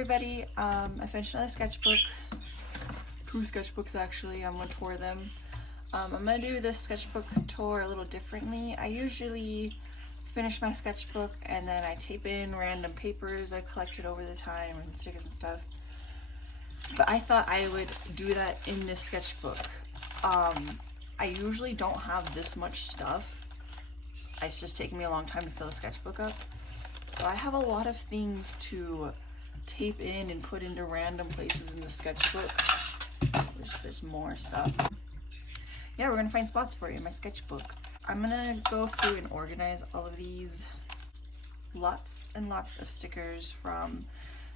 everybody, I finished another sketchbook, 2 sketchbooks actually. I'm gonna tour them. I'm gonna do this sketchbook tour a little differently. I usually finish my sketchbook and then I tape in random papers I collected over the time and stickers and stuff. But I thought I would do that in this sketchbook. I usually don't have this much stuff. It's just taking me a long time to fill the sketchbook up. So I have a lot of things to tape in and put into random places in the sketchbook. There's more stuff. Yeah, we're gonna find spots for you in my sketchbook. I'm gonna go through and organize all of these. Lots and lots of stickers from,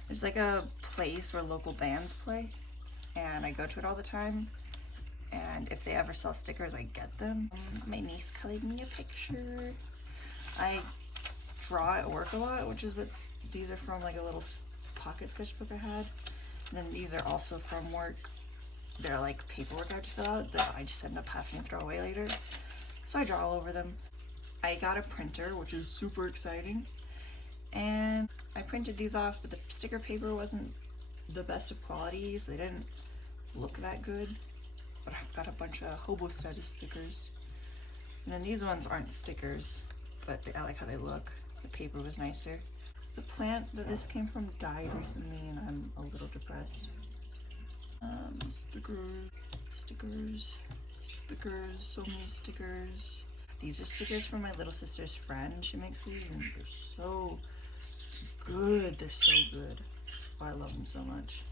there's like a place where local bands play and I go to it all the time. And if they ever sell stickers, I get them. My niece colored me a picture. I draw at work a lot, which is what these are from, like a little pocket sketchbook I had. And then these are also from work. They're like paperwork I have to fill out that I just end up having to throw away later. So I draw all over them. I got a printer, which is super exciting. And I printed these off, but the sticker paper wasn't the best of quality, so they didn't look that good. But I've got a bunch of hobo status stickers. And then these ones aren't stickers, but I like how they look. The paper was nicer. The plant that this came from died recently and I'm a little depressed. Stickers, so many stickers. These are stickers from my little sister's friend. She makes these and they're so good. They're so good. Oh, I love them so much.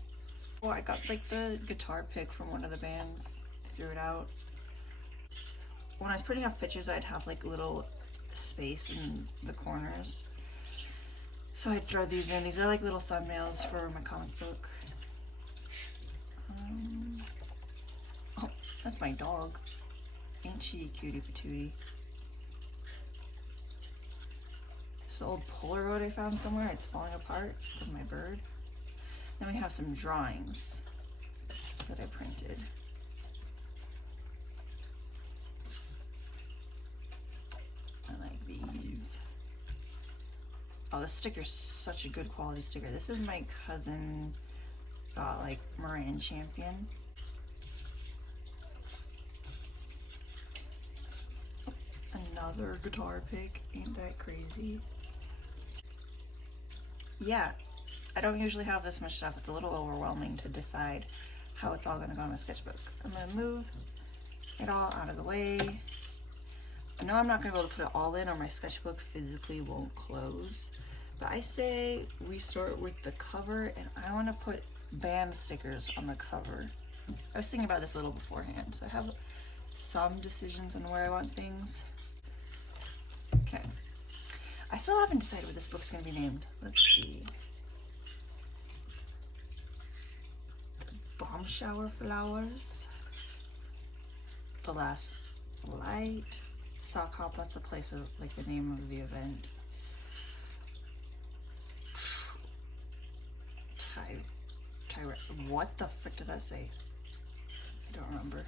Oh, I got like the guitar pick from one of the bands. Threw it out. When I was printing off pictures, I'd have like little space in the corners. So I'd throw these in. These are like little thumbnails for my comic book. Oh, that's my dog. Ain't she a cutie patootie? This old Polaroid I found somewhere. It's falling apart. It's of my bird. Then we have some drawings that I printed. I like these. Oh, this sticker's such a good quality sticker. This is my cousin got like Moran Champion. Another guitar pick. Ain't that crazy? Yeah, I don't usually have this much stuff. It's a little overwhelming to decide how it's all gonna go in my sketchbook. I'm gonna move it all out of the way. I know I'm not gonna be able to put it all in or my sketchbook physically won't close. But I say we start with the cover and I wanna put band stickers on the cover. I was thinking about this a little beforehand, so I have some decisions on where I want things. Okay. I still haven't decided what this book's gonna be named. Let's see. Bomb Shower Flowers. The Last Light. Sock Hop, that's the place of like the name of the event. What the frick does that say? I don't remember.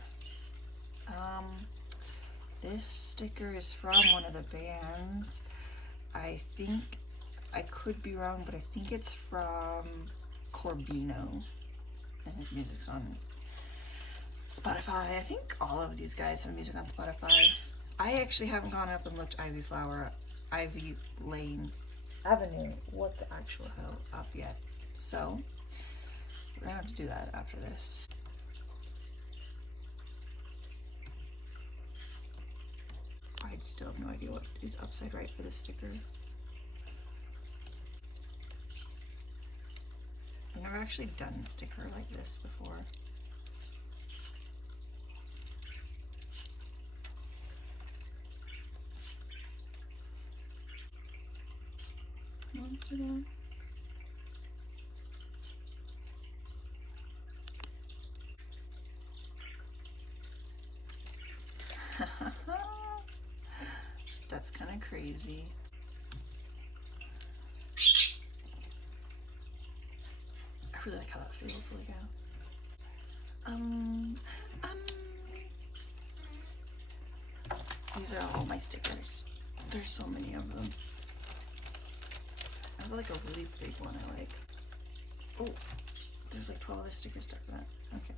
This sticker is from one of the bands. I think, I could be wrong, but I think it's from Corbino. And his music's on Spotify. I think all of these guys have music on Spotify. I actually haven't gone up and looked Ivy Lane Avenue, what the actual hell, up yet. So, we're gonna have to do that after this. I still have no idea what is upside right for this sticker. I've never actually done a sticker like this before. Once again. That's kind of crazy. I really like how that feels. Like these are all my stickers. There's so many of them. I have like a really big one I like. Oh, there's like 12 other stickers stuck to that. Okay.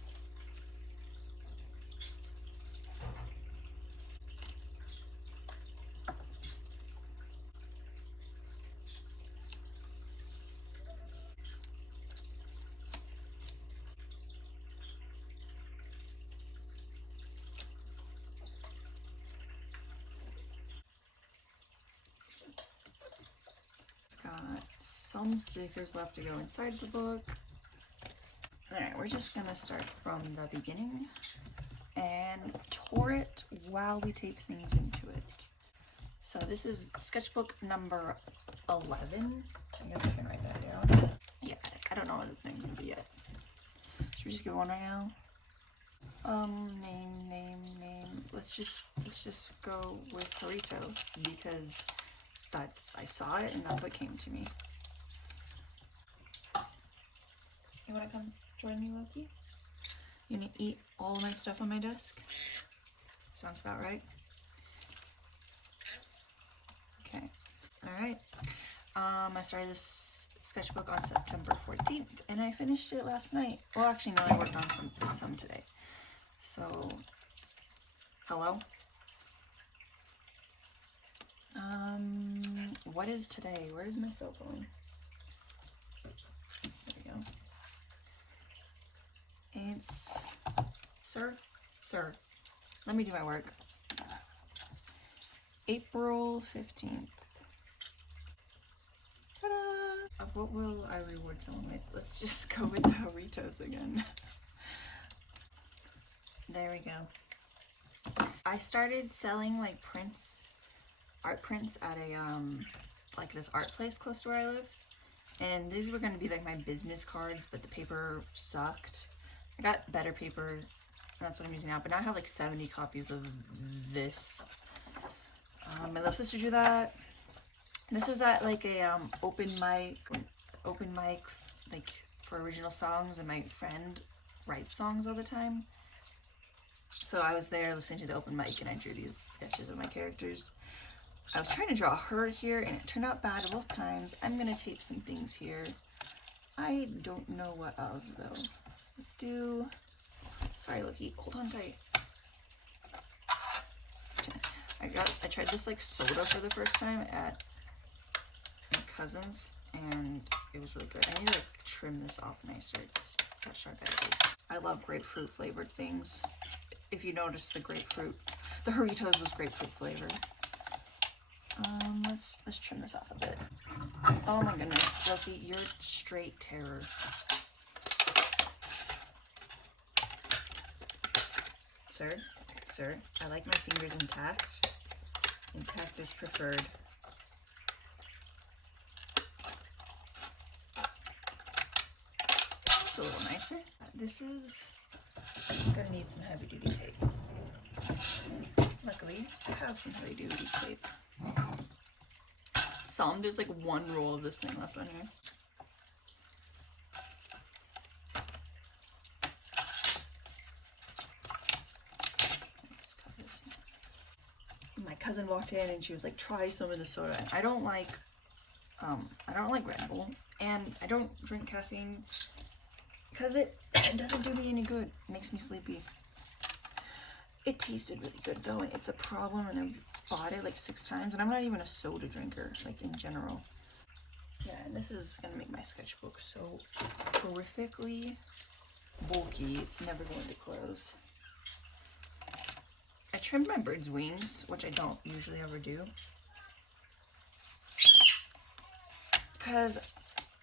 Got some stickers left to go inside the book. Alright, we're just gonna start from the beginning and tour it while we tape things into it. So this is sketchbook number 11. I guess I can write that down. Yeah, I don't know what this name's gonna be yet. Should we just give one right now? Name. Let's just go with Harito because I saw it and that's what came to me. You wanna come join me, Loki? You gonna eat all my stuff on my desk? Sounds about right. Okay. Alright. I started this sketchbook on September 14th and I finished it last night. Well, actually no, I worked on some today. So, hello? What is today? Where is my cell phone? There we go. It's, sir, let me do my work. April 15th. Ta-da! What will I reward someone with? Let's just go with the Doritos again. There we go. I started selling like art prints at a like this art place close to where I live, and these were going to be like my business cards, but the paper sucked. I got better paper, and that's what I'm using now, but now I have like 70 copies of this. My little sister drew that. This was at like a open mic like for original songs, and my friend writes songs all the time. So I was there listening to the open mic and I drew these sketches of my characters. I was trying to draw her here and it turned out bad both times. I'm gonna tape some things here. I don't know what of though. Let's do, sorry Loki, hold on tight. I tried this like soda for the first time at my cousin's and it was really good. I need to like trim this off nicer. It's got sharp edges. I love grapefruit flavored things. If you notice the grapefruit, the Doritos was grapefruit flavored. Let's trim this off a bit. Oh my goodness, Loki, you're straight terror. Sir, I like my fingers intact. Intact is preferred. It's a little nicer. This is gonna need some heavy duty tape. Luckily, I have some heavy duty tape. There's like one roll of this thing left on here. Let's cut this in. My cousin walked in and she was like, try some of the soda. I don't like Red Bull and I don't drink caffeine because it doesn't do me any good. It makes me sleepy. It tasted really good though, and it's a problem, and I've bought it like 6 times, and I'm not even a soda drinker, like in general. Yeah, and this is gonna make my sketchbook so horrifically bulky, it's never going to close. I trimmed my bird's wings, which I don't usually ever do, because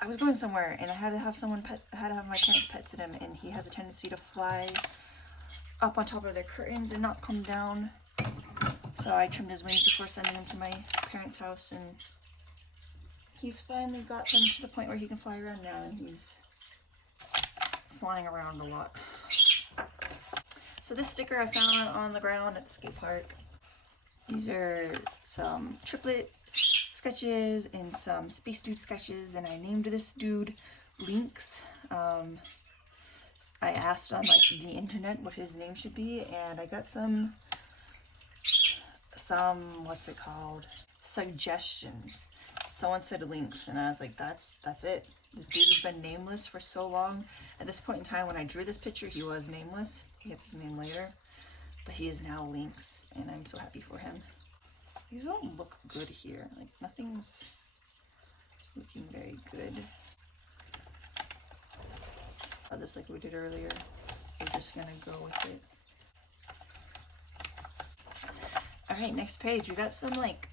I was going somewhere and I had to have my parents pet sit him, and he has a tendency to fly up on top of their curtains and not come down. So I trimmed his wings before sending him to my parents' house, and he's finally got them to the point where he can fly around now, and he's flying around a lot. So this sticker I found on the ground at the skate park. These are some triplet sketches and some Space Dude sketches, and I named this dude Lynx. I asked on like the internet what his name should be, and I got some what's it called, suggestions. Someone said Lynx, and I was like, that's it. This dude has been nameless for so long. At this point in time, when I drew this picture, he was nameless. He gets his name later. But he is now Lynx, and I'm so happy for him. These don't look good here. Like, nothing's looking very good. This like we did earlier. We're just gonna go with it. Alright, next page. We got some like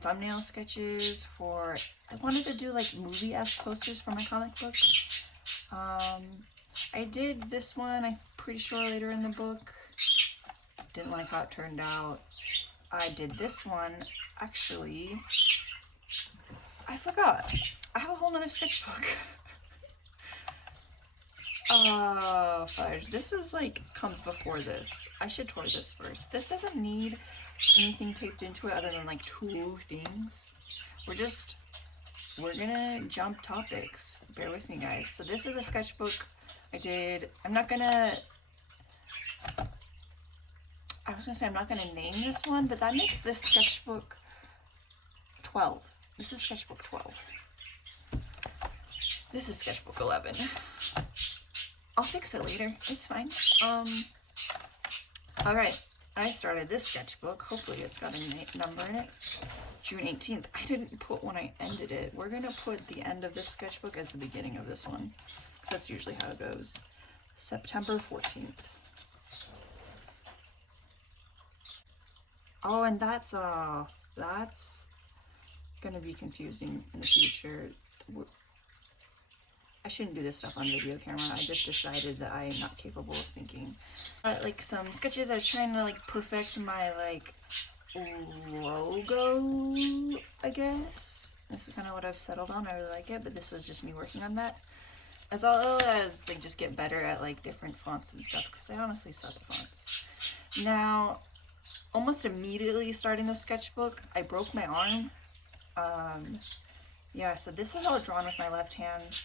thumbnail sketches for, I wanted to do like movie-esque posters for my comic book. I did this one, I'm pretty sure later in the book. Didn't like how it turned out. I did this one, actually, I forgot. I have a whole nother sketchbook. Oh, fudge. This is like, comes before this. I should tour this first. This doesn't need anything taped into it other than like 2 things. We're gonna jump topics. Bear with me, guys. So this is a sketchbook I did. I'm not gonna name this one, but that makes this sketchbook 12. This is sketchbook 12. This is sketchbook 11. I'll fix it later. It's fine. Alright. I started this sketchbook. Hopefully it's got a number in it. June 18th. I didn't put when I ended it. We're going to put the end of this sketchbook as the beginning of this one, because that's usually how it goes. September 14th. Oh, and that's going to be confusing in the future. I shouldn't do this stuff on video camera. I just decided that I am not capable of thinking. Like some sketches, I was trying to like perfect my like logo, I guess. This is kind of what I've settled on. I really like it, but this was just me working on that. As well as like just get better at like different fonts and stuff, because I honestly suck at fonts. Now, almost immediately starting the sketchbook, I broke my arm. Yeah, so this is all drawn with my left hand.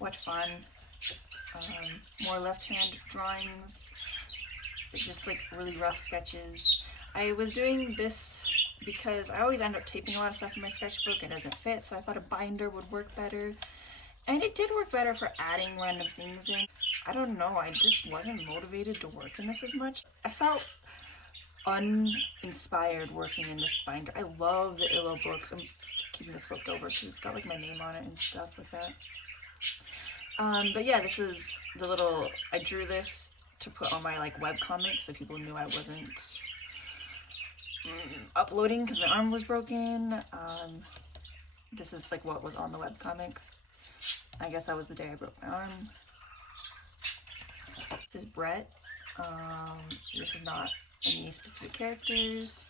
What fun. More left-hand drawings. It's just like really rough sketches. I was doing this because I always end up taping a lot of stuff in my sketchbook. It doesn't fit, so I thought a binder would work better. And it did work better for adding random things in. I don't know, I just wasn't motivated to work in this as much. I felt uninspired working in this binder. I love the Illo books. I'm keeping this flipped over because it's got like my name on it and stuff like that. But yeah, this is the little, I drew this to put on my like webcomic so people knew I wasn't uploading because my arm was broken. This is like what was on the webcomic. I guess that was the day I broke my arm. This is Brett. This is not any specific characters.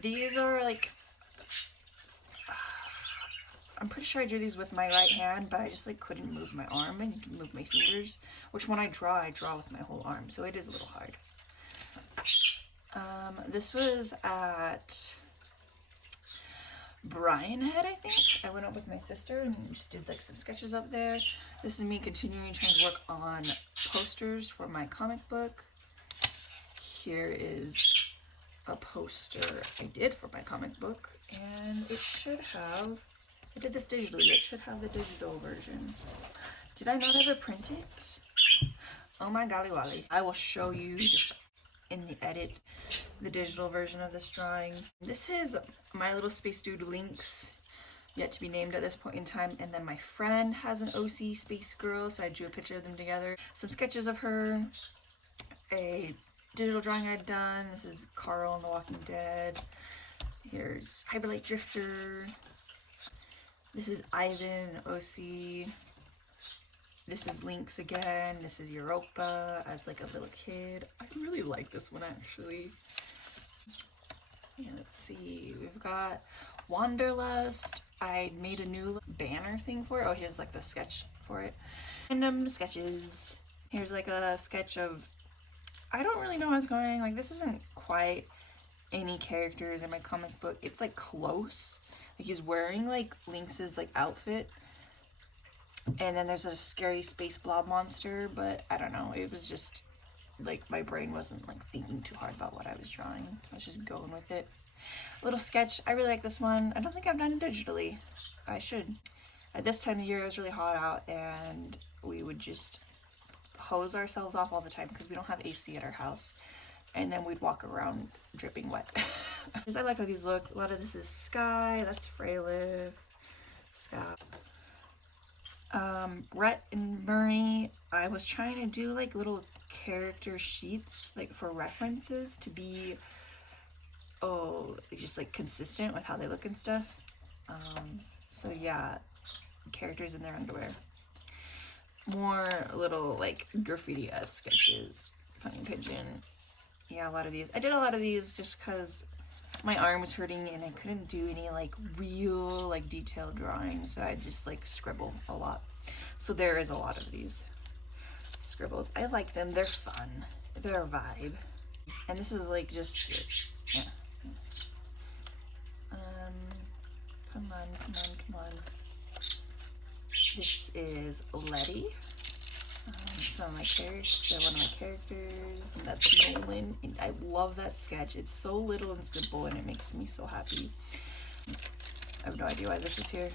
These are like, I'm pretty sure I drew these with my right hand, but I just like couldn't move my arm and move my fingers, which when I draw with my whole arm, so it is a little hard. This was at Brian Head, I think. I went up with my sister and just did like some sketches up there. This is me continuing trying to work on posters for my comic book. Here is a poster I did for my comic book, and it should have, I did this digitally, it should have the digital version. Did I not ever print it? Oh my golly wally. I will show you just in the edit the digital version of this drawing. This is my little space dude Lynx, yet to be named at this point in time, and then my friend has an OC space girl, so I drew a picture of them together. Some sketches of her, a digital drawing I'd done. This is Carl in The Walking Dead. Here's Hyperlight Drifter. This is Ivan, OC. This is Lynx again. This is Europa as like a little kid. I really like this one actually. Yeah, let's see. We've got Wanderlust. I made a new banner thing for it. Oh, here's like the sketch for it. Random sketches. Here's like a sketch of, I don't really know how it's going. Like this isn't quite any characters in my comic book. It's like close. Like he's wearing like Lynx's like outfit. And then there's a scary space blob monster, but I don't know. It was just like my brain wasn't like thinking too hard about what I was drawing. I was just going with it. Little sketch. I really like this one. I don't think I've done it digitally. I should. At this time of year, it was really hot out, and we would just hose ourselves off all the time because we don't have AC at our house. And then we'd walk around dripping wet. Because I like how these look. A lot of this is sky. That's Freyliv. Sky. Brett and Murray, I was trying to do like little character sheets like for references to be just like consistent with how they look and stuff. So yeah, characters in their underwear. More little like graffiti-esque sketches. Funny pigeon. Yeah, a lot of these. I did a lot of these just because my arm was hurting and I couldn't do any like real like detailed drawings, so I just like scribble a lot. So there is a lot of these scribbles. I like them. They're fun. They're a vibe. And this is like just yeah. Come on. This is Letty. One of my characters, and that's Nolan, and I love that sketch. It's so little and simple, and it makes me so happy. I have no idea why this is here.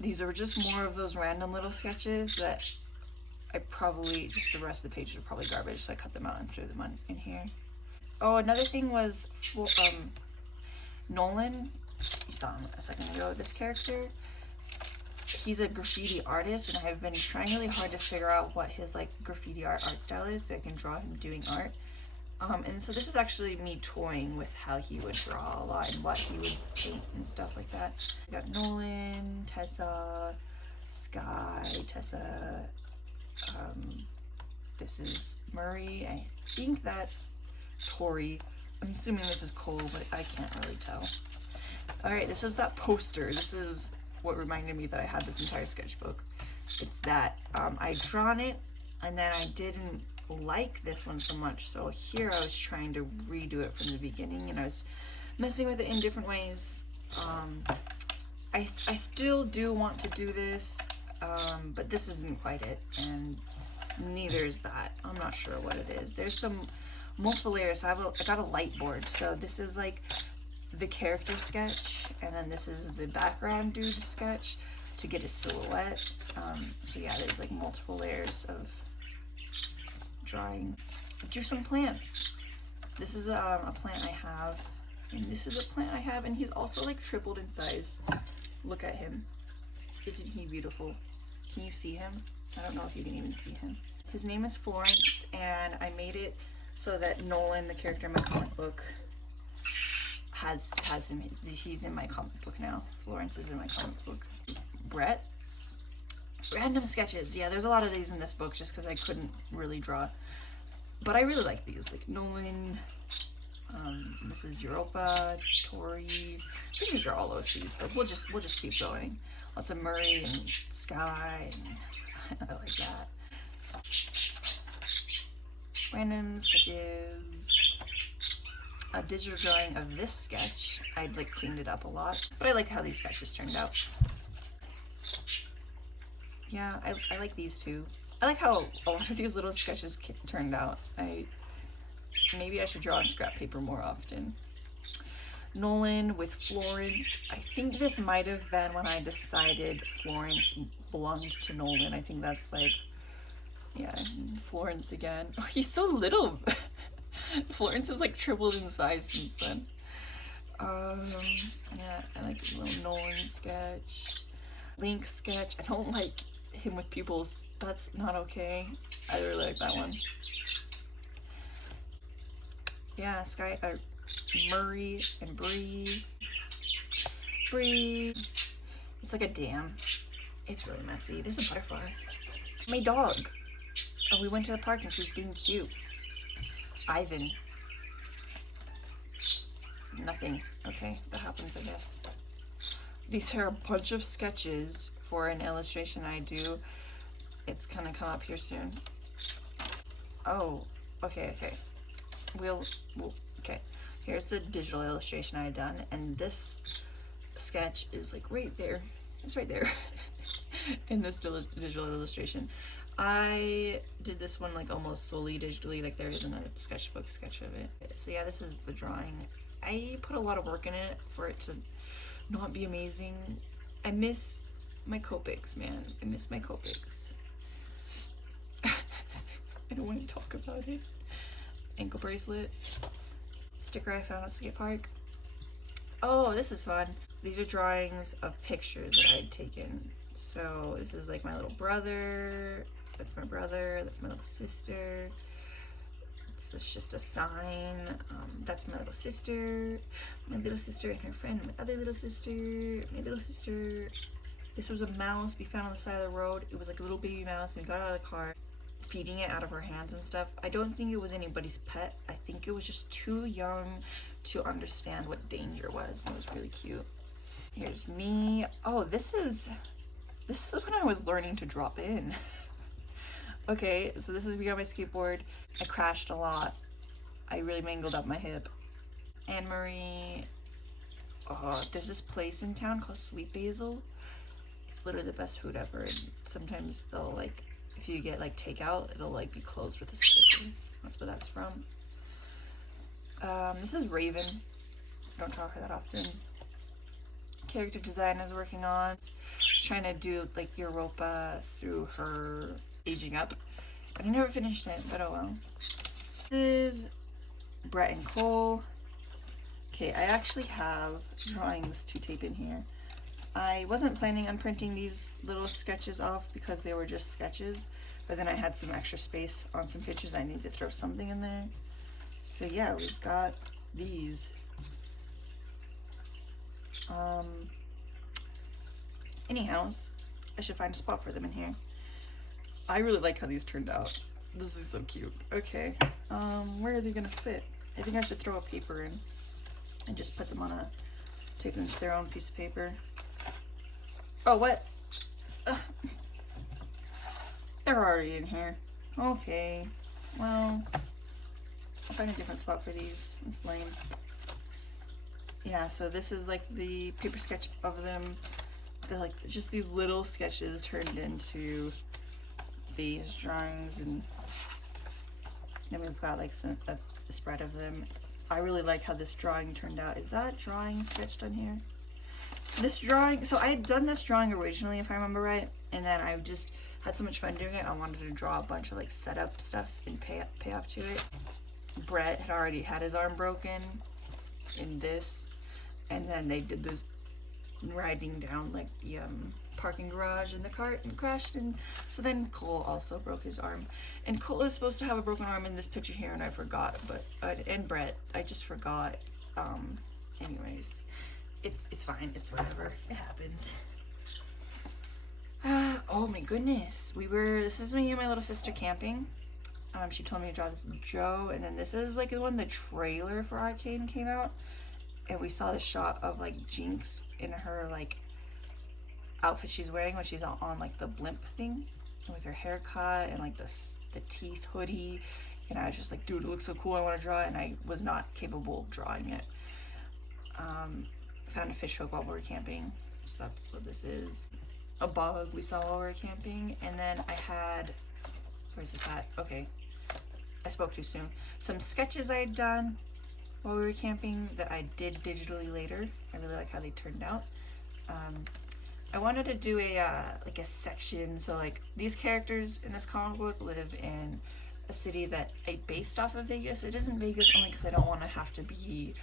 These are just more of those random little sketches that I probably, just the rest of the page are probably garbage, so I cut them out and threw them on in here. Oh, another thing was Nolan. You saw him a second ago. This character, he's a graffiti artist, and I've been trying really hard to figure out what his like graffiti art style is so I can draw him doing art. And so this is actually me toying with how he would draw a lot and what he would paint and stuff like that. We got Nolan, Tessa, Sky, Tessa. This is Murray. I think that's Tori. I'm assuming this is Cole, but I can't really tell. Alright, this is that poster. This is what reminded me that I had this entire sketchbook. It's that. I'd drawn it, and then I didn't like this one so much, so here I was trying to redo it from the beginning, and I was messing with it in different ways. I still do want to do this, but this isn't quite it, and neither is that. I'm not sure what it is. There's some multiple layers, so I got a light board, so this is like the character sketch, and then this is the background dude sketch to get a silhouette. So yeah, there's like multiple layers of drawing. Drew some plants. This is a plant I have, and this is a plant I have, and he's also like tripled in size. Look at him. Isn't he beautiful? Can you see him? I don't know if you can even see him. His name is Florence, and I made it so that Nolan, the character in my comic book, has him. He's in my comic book now. Florence is in my comic book. Brett. Random sketches. Yeah, there's a lot of these in this book just because I couldn't really draw. But I really like these. Like Nolan. This is Europa, Tori. I think these are all OCs, but we'll just keep going. Lots of Murray and Sky. And I like that. Random sketches. A digital drawing of this sketch. I'd like cleaned it up a lot, but I like how these sketches turned out. Yeah, I like these too. I like how a lot of these little sketches turned out. Maybe I should draw on scrap paper more often. Nolan with Florence. I think this might have been when I decided Florence belonged to Nolan. I think that's like, yeah, Florence again. Oh, he's so little. Florence is like tripled in size since then. Yeah, I like the little Nolan sketch. Link sketch. I don't like him with pupils. That's not okay. I really like that one. Yeah, Sky, Murray and Bree. It's like a dam. It's really messy. There's a butterfly. My dog. Oh, we went to the park and she was being cute. Ivan. Nothing. Okay, that happens, I guess. These are a bunch of sketches for an illustration I do. It's gonna come up here soon. Oh, okay. Okay. Here's the digital illustration I had done, and this sketch is like right there. It's right there in this digital illustration. I did this one like almost solely digitally, like there isn't a sketchbook sketch of it. So yeah, this is the drawing. I put a lot of work in it for it to not be amazing. I miss my Copics, man. I miss my Copics. I don't want to talk about it. Ankle bracelet. Sticker I found at skate park. Oh, this is fun. These are drawings of pictures that I'd taken. So this is like my little brother. That's my brother. That's my little sister. It's just a sign. That's my little sister. My little sister and her friend. My other little sister. My little sister. This was a mouse we found on the side of the road. It was like a little baby mouse, and we got out of the car, feeding it out of her hands and stuff. I don't think it was anybody's pet. I think it was just too young to understand what danger was. And it was really cute. Here's me. Oh, this is when I was learning to drop in. Okay, so this is me on my skateboard. I crashed a lot. I really mangled up my hip. Anne-Marie. There's this place in town called Sweet Basil. It's literally the best food ever. And sometimes they'll like, if you get like takeout, it'll like be closed with a sticker. That's where that's from. This is Raven. I don't draw her that often. Character design I was working on. Trying to do like Europa through her aging up, but I never finished it, but oh well. This is Brett and Cole. Okay, I actually have drawings to tape in here. I wasn't planning on printing these little sketches off because they were just sketches, but then I had some extra space on some pictures. I needed to throw something in there. So yeah, we've got these. Anyhow, I should find a spot for them in here. I really like how these turned out. This is so cute. Okay, where are they gonna fit? I think I should throw a paper in and just put them on a, tape them to their own piece of paper. Oh, what? They're already in here. Okay, well, I'll find a different spot for these. It's lame. Yeah, so this is like the paper sketch of them. They're like just these little sketches turned into these drawings, and then we've got like a spread of them. I really like how this drawing turned out. Is that drawing sketched on here? This drawing, so I had done this drawing originally, if I remember right, and then I just had so much fun doing it. I wanted to draw a bunch of like setup stuff and pay up to it. Brett had already had his arm broken in this, and then they did this riding down like the parking garage in the cart and crashed, and so then Cole also broke his arm, and Cole is supposed to have a broken arm in this picture here, and I forgot, but and Brett, I just forgot. Anyways, it's fine, it's whatever, it happens. Oh my goodness, this is me and my little sister camping. She told me to draw this Joe, and then this is like when the trailer for Arcane came out, and we saw this shot of like Jinx in her like outfit she's wearing when she's on like the blimp thing, with her haircut and like the teeth hoodie, and I was just like, dude, it looks so cool, I want to draw it, and I was not capable of drawing it. Found a fish hook while we were camping, so that's what this is. A bug we saw while we were camping, and then I had, where's this at? Okay, I spoke too soon. Some sketches I had done while we were camping that I did digitally later. I really like how they turned out. I wanted to do like a section, so like these characters in this comic book live in a city that I based off of Vegas. It isn't Vegas only because I don't want to have to be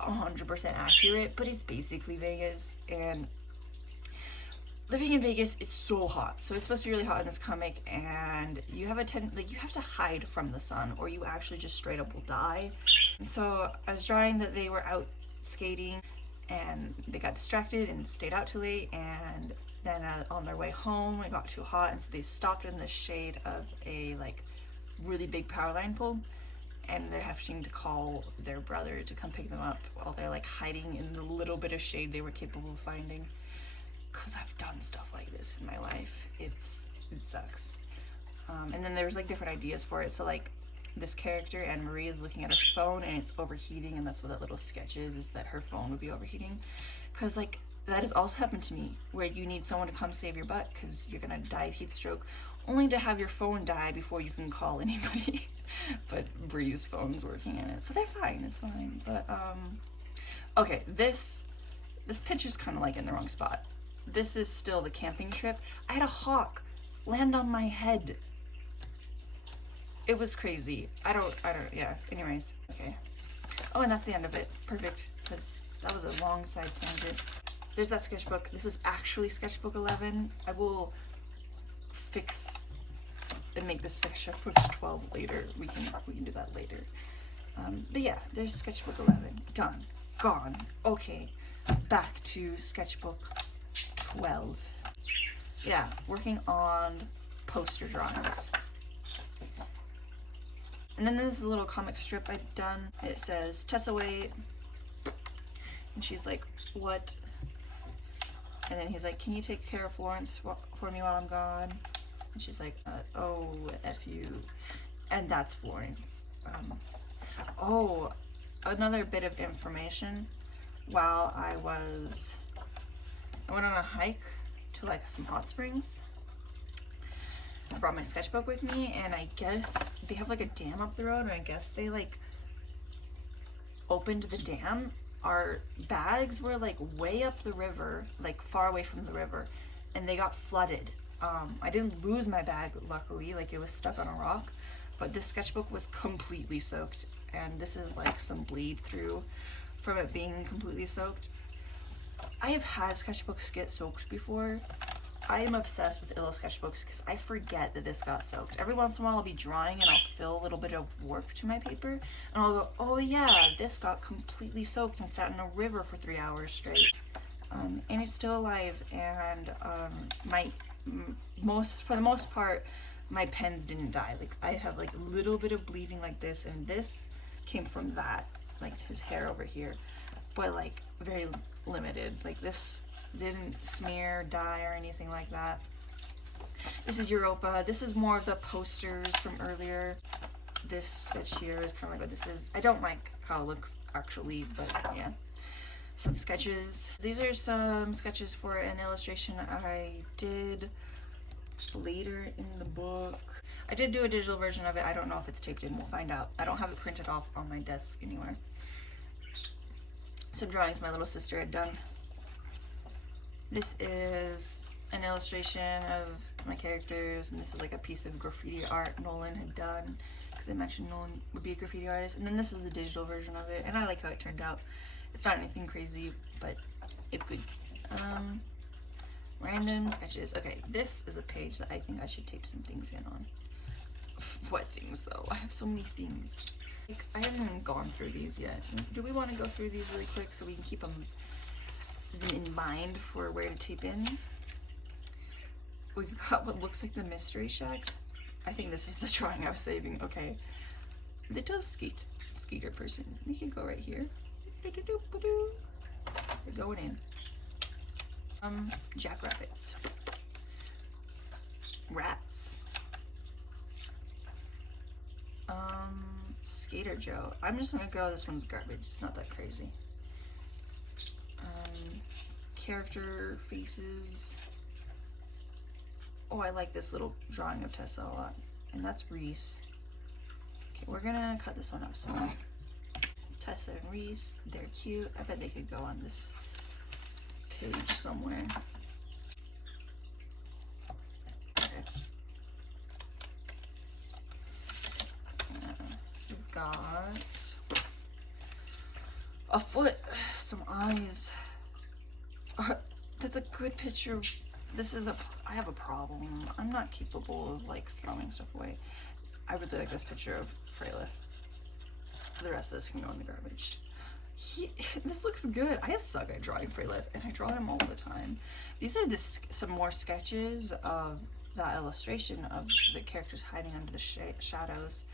100% accurate, but it's basically Vegas, and living in Vegas, it's so hot. So it's supposed to be really hot in this comic, and you have you have to hide from the sun, or you actually just straight up will die. And so I was drawing that they were out skating, and they got distracted and stayed out too late, and then on their way home it got too hot, and so they stopped in the shade of a like really big power line pole, and they're having to call their brother to come pick them up while they're like hiding in the little bit of shade they were capable of finding. Because I've done stuff like this in my life. It sucks. And then there's like different ideas for it. So like this character, Anne-Marie, is looking at her phone and it's overheating, and that's what that little sketch is that her phone would be overheating. Because like that has also happened to me, where you need someone to come save your butt because you're gonna die of heat stroke, only to have your phone die before you can call anybody. But Bree's phone's working in it, so they're fine, it's fine. But okay, this picture's kind of like in the wrong spot. this is still the camping trip. I had a hawk land on my head. It was crazy. Yeah, anyways, okay. Oh, and that's the end of it. Perfect, because that was a long side tangent. There's that sketchbook. This is actually sketchbook 11. I will fix and make this sketchbook 12 later. We can do that later. But yeah, there's sketchbook 11. Done. Gone. Okay, back to sketchbook 12. Yeah, working on poster drawings. And then this is a little comic strip I've done. It says, Tessa, wait. And she's like, what? And then he's like, can you take care of Florence for me while I'm gone? And she's like, oh, F you. And that's Florence. Oh, another bit of information. While I went on a hike to like some hot springs. I brought my sketchbook with me, and I guess they have like a dam up the road, and I guess they like opened the dam. Our bags were like way up the river, like far away from the river, and they got flooded. I didn't lose my bag, luckily, like it was stuck on a rock, but this sketchbook was completely soaked, and this is like some bleed through from it being completely soaked. I have had sketchbooks get soaked before. I am obsessed with Illo sketchbooks because I forget that this got soaked. Every once in a while I'll be drawing and I'll fill a little bit of warp to my paper, and I'll go, oh yeah, this got completely soaked and sat in a river for 3 hours straight. And it's still alive, and for the most part, my pens didn't die. Like I have like a little bit of bleeding like this, and this came from that, like his hair over here, but like very limited. Like this didn't smear, dye, or anything like that. This is Europa. This is more of the posters from earlier. This sketch here is kind of like what this is. I don't like how it looks actually, but yeah. Some sketches. These are some sketches for an illustration I did later in the book. I did do a digital version of it. I don't know if it's taped in. We'll find out. I don't have it printed off on my desk anywhere. Some drawings my little sister had done. This is an illustration of my characters, and this is like a piece of graffiti art Nolan had done, because I mentioned Nolan would be a graffiti artist. And then this is the digital version of it, and I like how it turned out. It's not anything crazy, but it's good. Random sketches. Okay, this is a page that I think I should tape some things in on. What things though? I have so many things. Like, I haven't gone through these yet. Do we want to go through these really quick so we can keep them in mind for where to tape in? We've got what looks like the Mystery Shack. I think this is the drawing I was saving. Okay. Little skeeter person. You can go right here. We're going in. Jackrabbits. Rats. Skater Joe. I'm just gonna go, this one's garbage. It's not that crazy. Character faces. Oh, I like this little drawing of Tessa a lot. And that's Reese. Okay, we're gonna cut this one up so Tessa and Reese, they're cute. I bet they could go on this page somewhere. Okay. We've got a foot, some eyes. That's a good picture. I have a problem. I'm not capable of like throwing stuff away. I really like this picture of Freyliff. The rest of this can go in the garbage. This looks good. I suck at drawing Freyliff, and I draw him all the time. These are some more sketches of that illustration of the characters hiding under the shadows.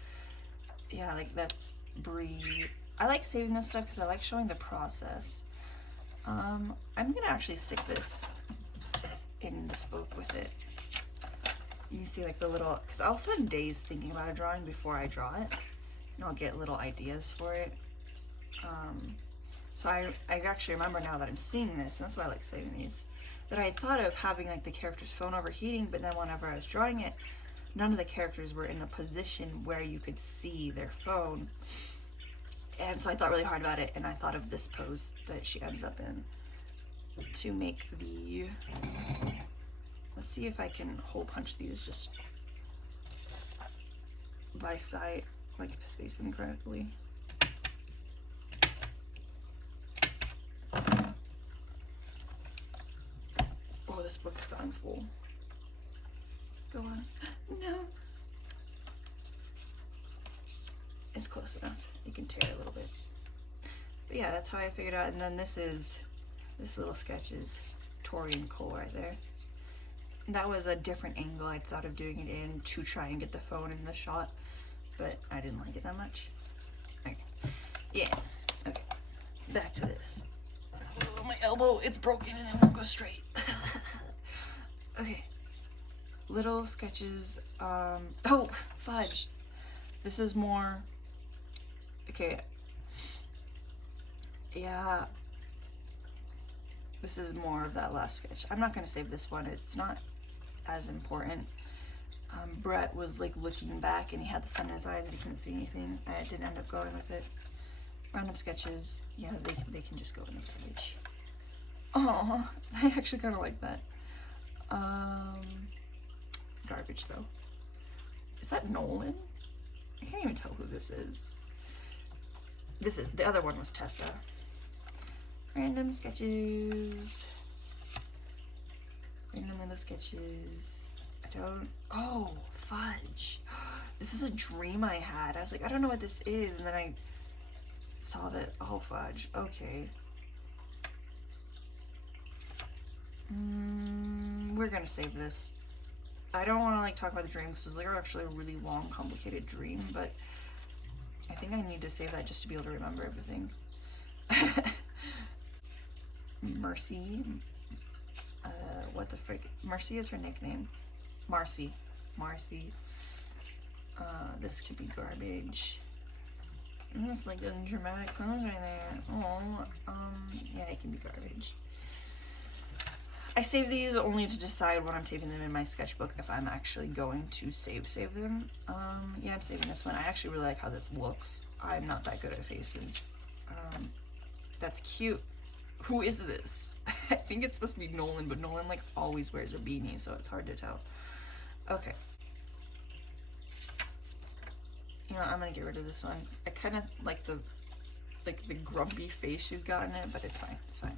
Yeah, like that's Bree. I like saving this stuff because I like showing the process. I'm gonna actually stick this in this book with it. You can see like the little, because I'll spend days thinking about a drawing before I draw it, and I'll get little ideas for it. So I actually remember now that I'm seeing this, and that's why I like saving these, that I had thought of having like the character's phone overheating, but then whenever I was drawing it, none of the characters were in a position where you could see their phone. And so I thought really hard about it, and I thought of this pose that she ends up in. to make the, let's see if I can hole punch these just by sight, like space them correctly. Oh, this book's gone full. Go on. No. It's close enough. You can tear a little bit. But yeah, that's how I figured out. And then this little sketch is Tori and Cole right there. And that was a different angle I'd thought of doing it in to try and get the phone in the shot, but I didn't like it that much. Okay. Yeah. Okay. Back to this. Oh, my elbow, it's broken and it won't go straight. Okay. Little sketches. Oh, fudge. This is more. Okay. Yeah. This is more of that last sketch. I'm not going to save this one. It's not as important. Brett was like looking back and he had the sun in his eyes and he couldn't see anything. I didn't end up going with it. Random sketches, yeah, they can just go in the garbage. Oh, I actually kind of like that. Garbage though. Is that Nolan? I can't even tell who this is. This is, the other one was Tessa. Random sketches. Random little sketches. I don't, oh, fudge. This is a dream I had. I was like, I don't know what this is, and then I saw that, oh, fudge, okay. We're gonna save this. I don't want to like talk about the dream because it's like actually a really long, complicated dream, but I think I need to save that just to be able to remember everything. Mercy. What the frick? Mercy is her nickname. Marcy. Marcy. This could be garbage. It's like a dramatic pose right there. Oh, yeah, it can be garbage. I save these only to decide when I'm taping them in my sketchbook if I'm actually going to save them. Yeah, I'm saving this one. I actually really like how this looks. I'm not that good at faces. That's cute. Who is this? I think it's supposed to be Nolan, but Nolan like always wears a beanie, so it's hard to tell. Okay. You know, I'm gonna get rid of this one. I kind of like the grumpy face she's got in it, but it's fine. It's fine.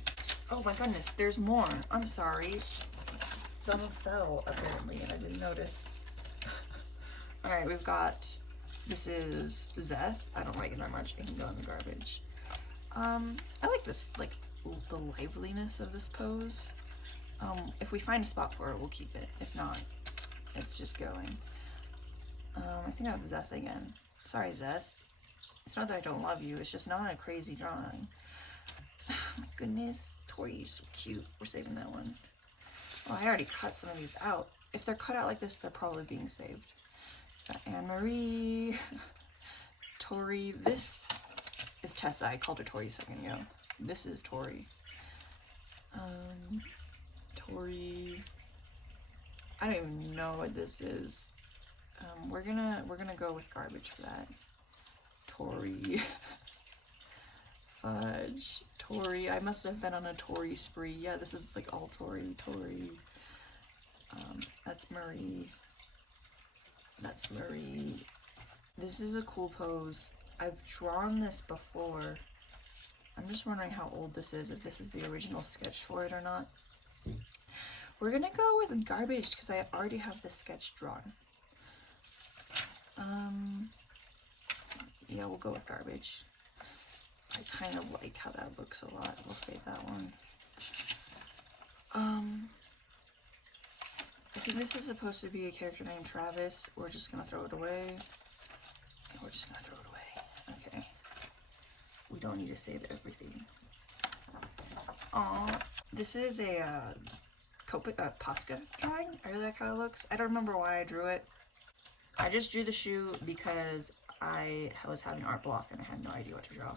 Oh my goodness, there's more. I'm sorry. Some fell apparently, and I didn't notice. All right, we've got. This is Zeth. I don't like it that much. It can go in the garbage. I like this, like the liveliness of this pose. If we find a spot for it, we'll keep it. If not, it's just going. I think that was Zeth again. Sorry, Zeth. It's not that I don't love you, it's just not a crazy drawing. Oh my goodness, Tori's so cute. We're saving that one. Well, I already cut some of these out. If they're cut out like this, they're probably being saved. Anne-Marie, Tori, this is Tessa. I called her Tori a second ago. This is Tori. Tori, I don't even know what this is. We're gonna go with garbage for that. Tori. Fudge. Tori. I must have been on a Tori spree. Yeah, this is like all Tori. Tori. That's Marie. That's Marie. This is a cool pose. I've drawn this before. I'm just wondering how old this is, if this is the original sketch for it or not. We're gonna go with garbage because I already have this sketch drawn. Yeah, we'll go with garbage. I kind of like how that looks a lot. We'll save that one. I think this is supposed to be a character named Travis. We're just gonna throw it away. We're just gonna throw it away. Okay. We don't need to save everything. Aw, this is a Posca drawing. I really like how it looks. I don't remember why I drew it. I just drew the shoe because I was having art block and I had no idea what to draw.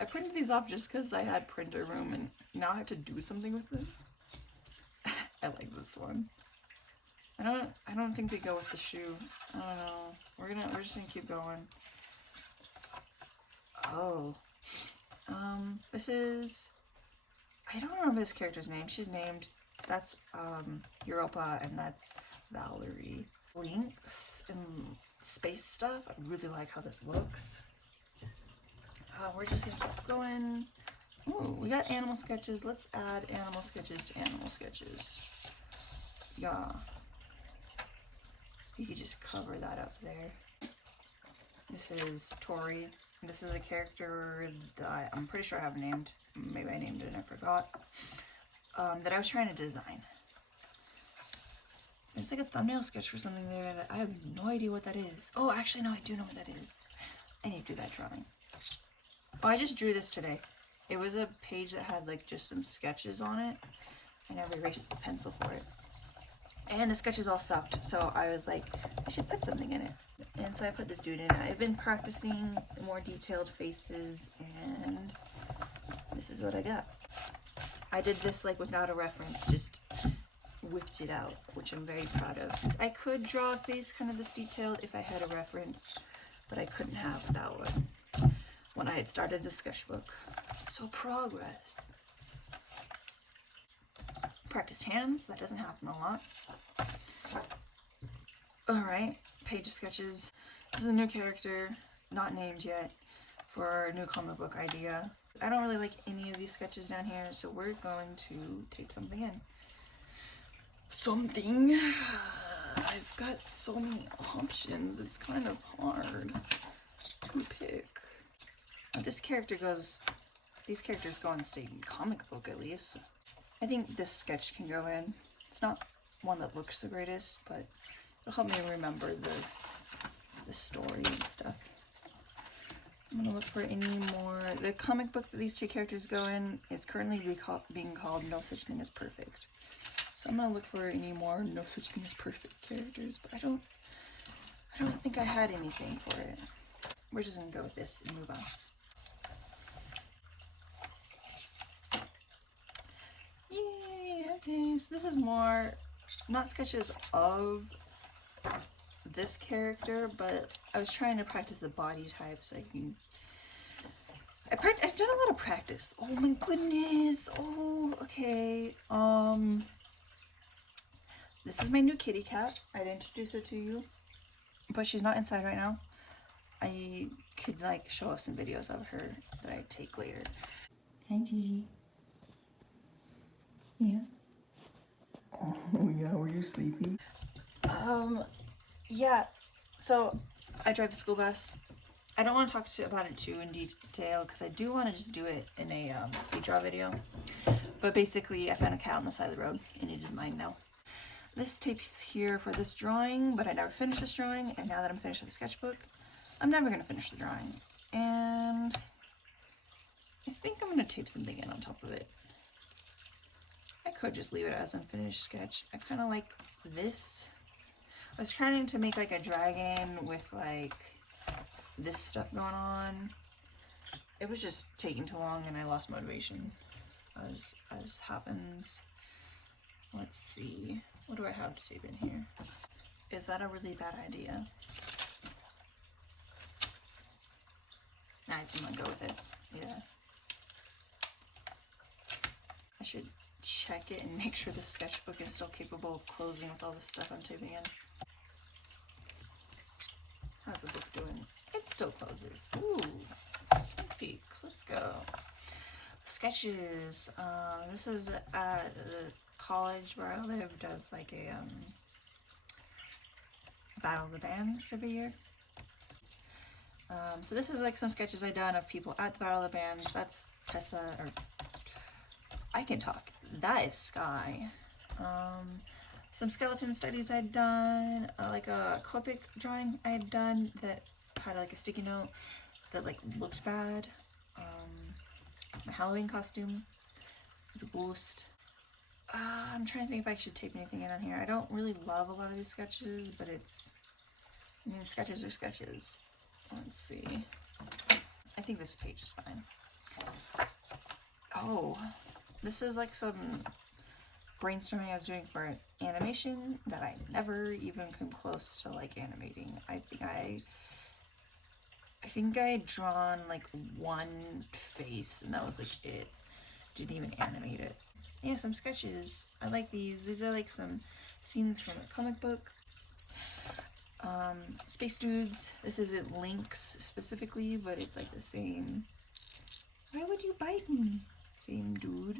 I printed these off just because I had printer room and now I have to do something with it. I like this one. I don't think they go with the shoe. I don't know. We're just gonna keep going. Oh. This is I don't remember this character's name. She's named, that's Europa, and that's Valerie. Links and space stuff. I really like how this looks. We're just gonna keep going. Ooh, we got animal sketches. Let's add animal sketches to animal sketches. Yeah. You could just cover that up there. This is Tori. This is a character that I'm pretty sure I have named. Maybe I named it and I forgot. That I was trying to design. There's like a thumbnail sketch for something there that I have no idea what that is. Oh, actually, no, I do know what that is. I need to do that drawing. Oh, I just drew this today. It was a page that had like just some sketches on it. I never erased the pencil for it. And the sketches all sucked, so I was like, I should put something in it. And so I put this dude in. I've been practicing more detailed faces, and this is what I got. I did this like without a reference, just whipped it out, which I'm very proud of. 'Cause I could draw a face kind of this detailed if I had a reference, but I couldn't have that one when I had started the sketchbook. So progress. Practiced hands, that doesn't happen a lot. Alright, page of sketches. This is a new character, not named yet, for a new comic book idea. I don't really like any of these sketches down here, so we're going to tape something in. Something? I've got so many options, it's kind of hard to pick. This character goes, these characters go on the state comic book at least. I think this sketch can go in. It's not one that looks the greatest, but it'll help me remember the story and stuff. I'm gonna look for any more. The comic book that these two characters go in is currently being called No Such Thing as Perfect. So I'm gonna look for any more No Such Thing as Perfect characters, but I don't think I had anything for it. We're just gonna go with this and move on. Yay, okay, so this is more, not sketches of this character, but I was trying to practice the body type so I can... I've done a lot of practice. Oh my goodness. Oh, okay. This is my new kitty cat. I'd introduce her to you, but she's not inside right now. I could like show off some videos of her that I take later. Hi, Gigi. Yeah. Oh yeah, were you sleepy? Yeah, so I drive the school bus. I don't want to talk about it too in detail because I do want to just do it in a speed draw video. But basically, I found a cat on the side of the road and it is mine now. This tape's here for this drawing, but I never finished this drawing, and now that I'm finished with the sketchbook, I'm never going to finish the drawing. And I think I'm going to tape something in on top of it. I could just leave it as unfinished sketch. I kind of like this. I was trying to make like a dragon with like this stuff going on. It was just taking too long and I lost motivation, as happens. Let's see. What do I have to tape in here? Is that a really bad idea? Nah, I'm gonna go with it. Yeah. I should check it and make sure the sketchbook is still capable of closing with all the stuff I'm taping in. How's the book doing? It still closes. Ooh, sneak peeks. Let's go. Sketches. This is at the college where I live. Does like a battle of the bands every year. So this is like some sketches I've done of people at the battle of the bands. That's Tessa, or I can talk. That is Sky. Some skeleton studies I'd done, like a Copic drawing I had done that had like a sticky note that like looked bad. My Halloween costume is a boost. I'm trying to think if I should tape anything in on here. I don't really love a lot of these sketches, but I mean, sketches are sketches. Let's see. I think this page is fine. Oh, this is like some brainstorming I was doing for an animation that I never even come close to like animating. I think I had drawn like one face and that was like it. didn't even animate it. Yeah, some sketches. I like these. These are like some scenes from a comic book. Space Dudes. This isn't Lynx specifically, but it's like the same. Why would you bite me? Same dude.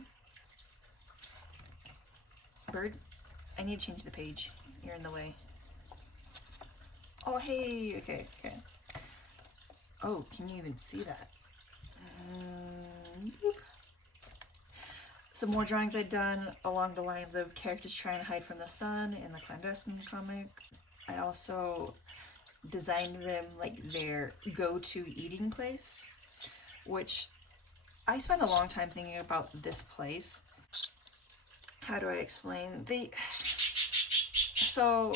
Bird. I need to change the page. You're in the way. Oh, hey. Okay, okay. Oh, can you even see that? Some more drawings I'd done along the lines of characters trying to hide from the sun in the Clandestine comic. I also designed them like their go-to eating place, which I spent a long time thinking about this place. How do I explain? So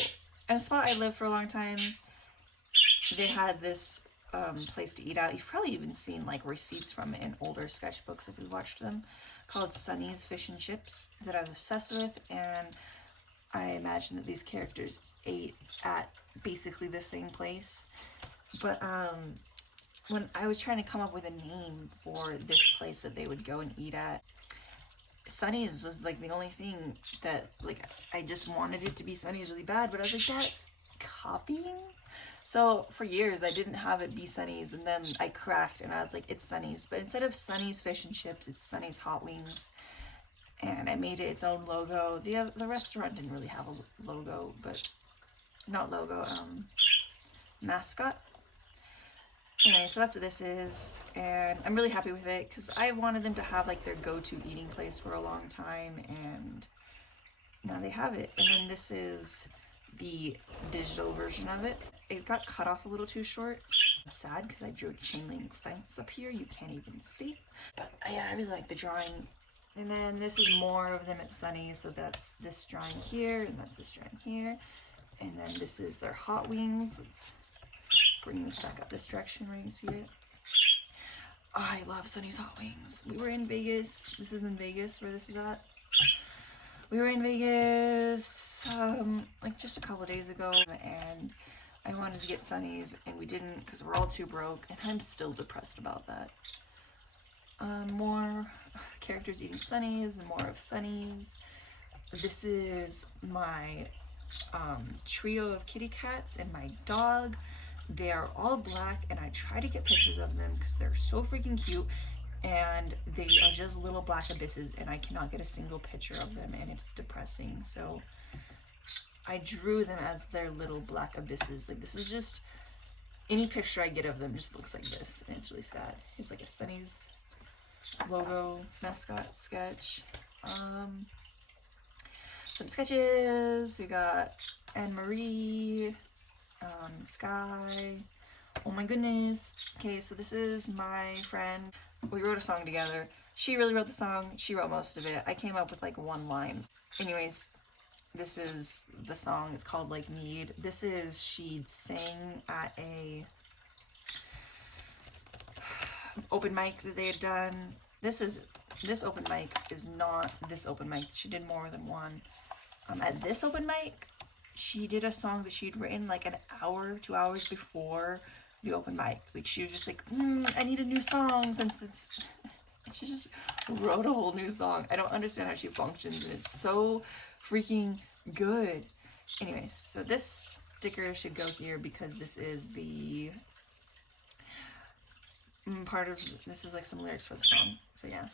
in a spot I lived for a long time, they had this place to eat out. You've probably even seen like receipts from it in older sketchbooks if you've watched them, called Sonny's Fish and Chips, that I was obsessed with, and I imagine that these characters ate at basically the same place. But when I was trying to come up with a name for this place that they would go and eat at, Sonny's was like the only thing that, like, I just wanted it to be Sonny's really bad, but I was like, that's copying. So for years I didn't have it be Sonny's, and then I cracked and I was like, it's Sonny's. But instead of Sonny's Fish and Chips, it's Sonny's Hot Wings. And I made it its own logo. The restaurant didn't really have a logo, but not logo, mascot. Anyway, so that's what this is, and I'm really happy with it because I wanted them to have like their go-to eating place for a long time, and now they have it. And then this is the digital version of it. It got cut off a little too short. I'm sad because I drew a chain link fence up here. You can't even see. But yeah, I really like the drawing. And then this is more of them at Sonny's. So that's this drawing here, and that's this drawing here. And then this is their hot wings. Let's bring this back up this direction where you can see it. I love Sonny's Hot Wings. We were in Vegas. This is in Vegas where this is at. We were in Vegas like just a couple of days ago, and I wanted to get Sonny's and we didn't because we're all too broke, and I'm still depressed about that. More characters eating Sonny's and more of Sonny's. This is my trio of kitty cats and my dog. They are all black, and I try to get pictures of them because they're so freaking cute, and they are just little black abysses, and I cannot get a single picture of them, and it's depressing. So I drew them as their little black abysses. Like, this is just, any picture I get of them just looks like this, and it's really sad. Here's like a Sonny's logo mascot sketch. Some sketches. We got Anne-Marie, Sky. Oh my goodness. Okay, so this is my friend. We wrote a song together. She really wrote the song. She wrote most of it. I came up with like one line. Anyways, this is the song. It's called Like Need. This is, she sang at a open mic that they had done. This open mic is not this open mic. She did more than one. At this open mic, she did a song that she'd written like an hour, 2 hours before the open mic. Like, she was just like, I need a new song since it's... She just wrote a whole new song. I don't understand how she functions, and it's so freaking good. Anyways, so this sticker should go here because this is the part of... This is like some lyrics for the song. So yeah.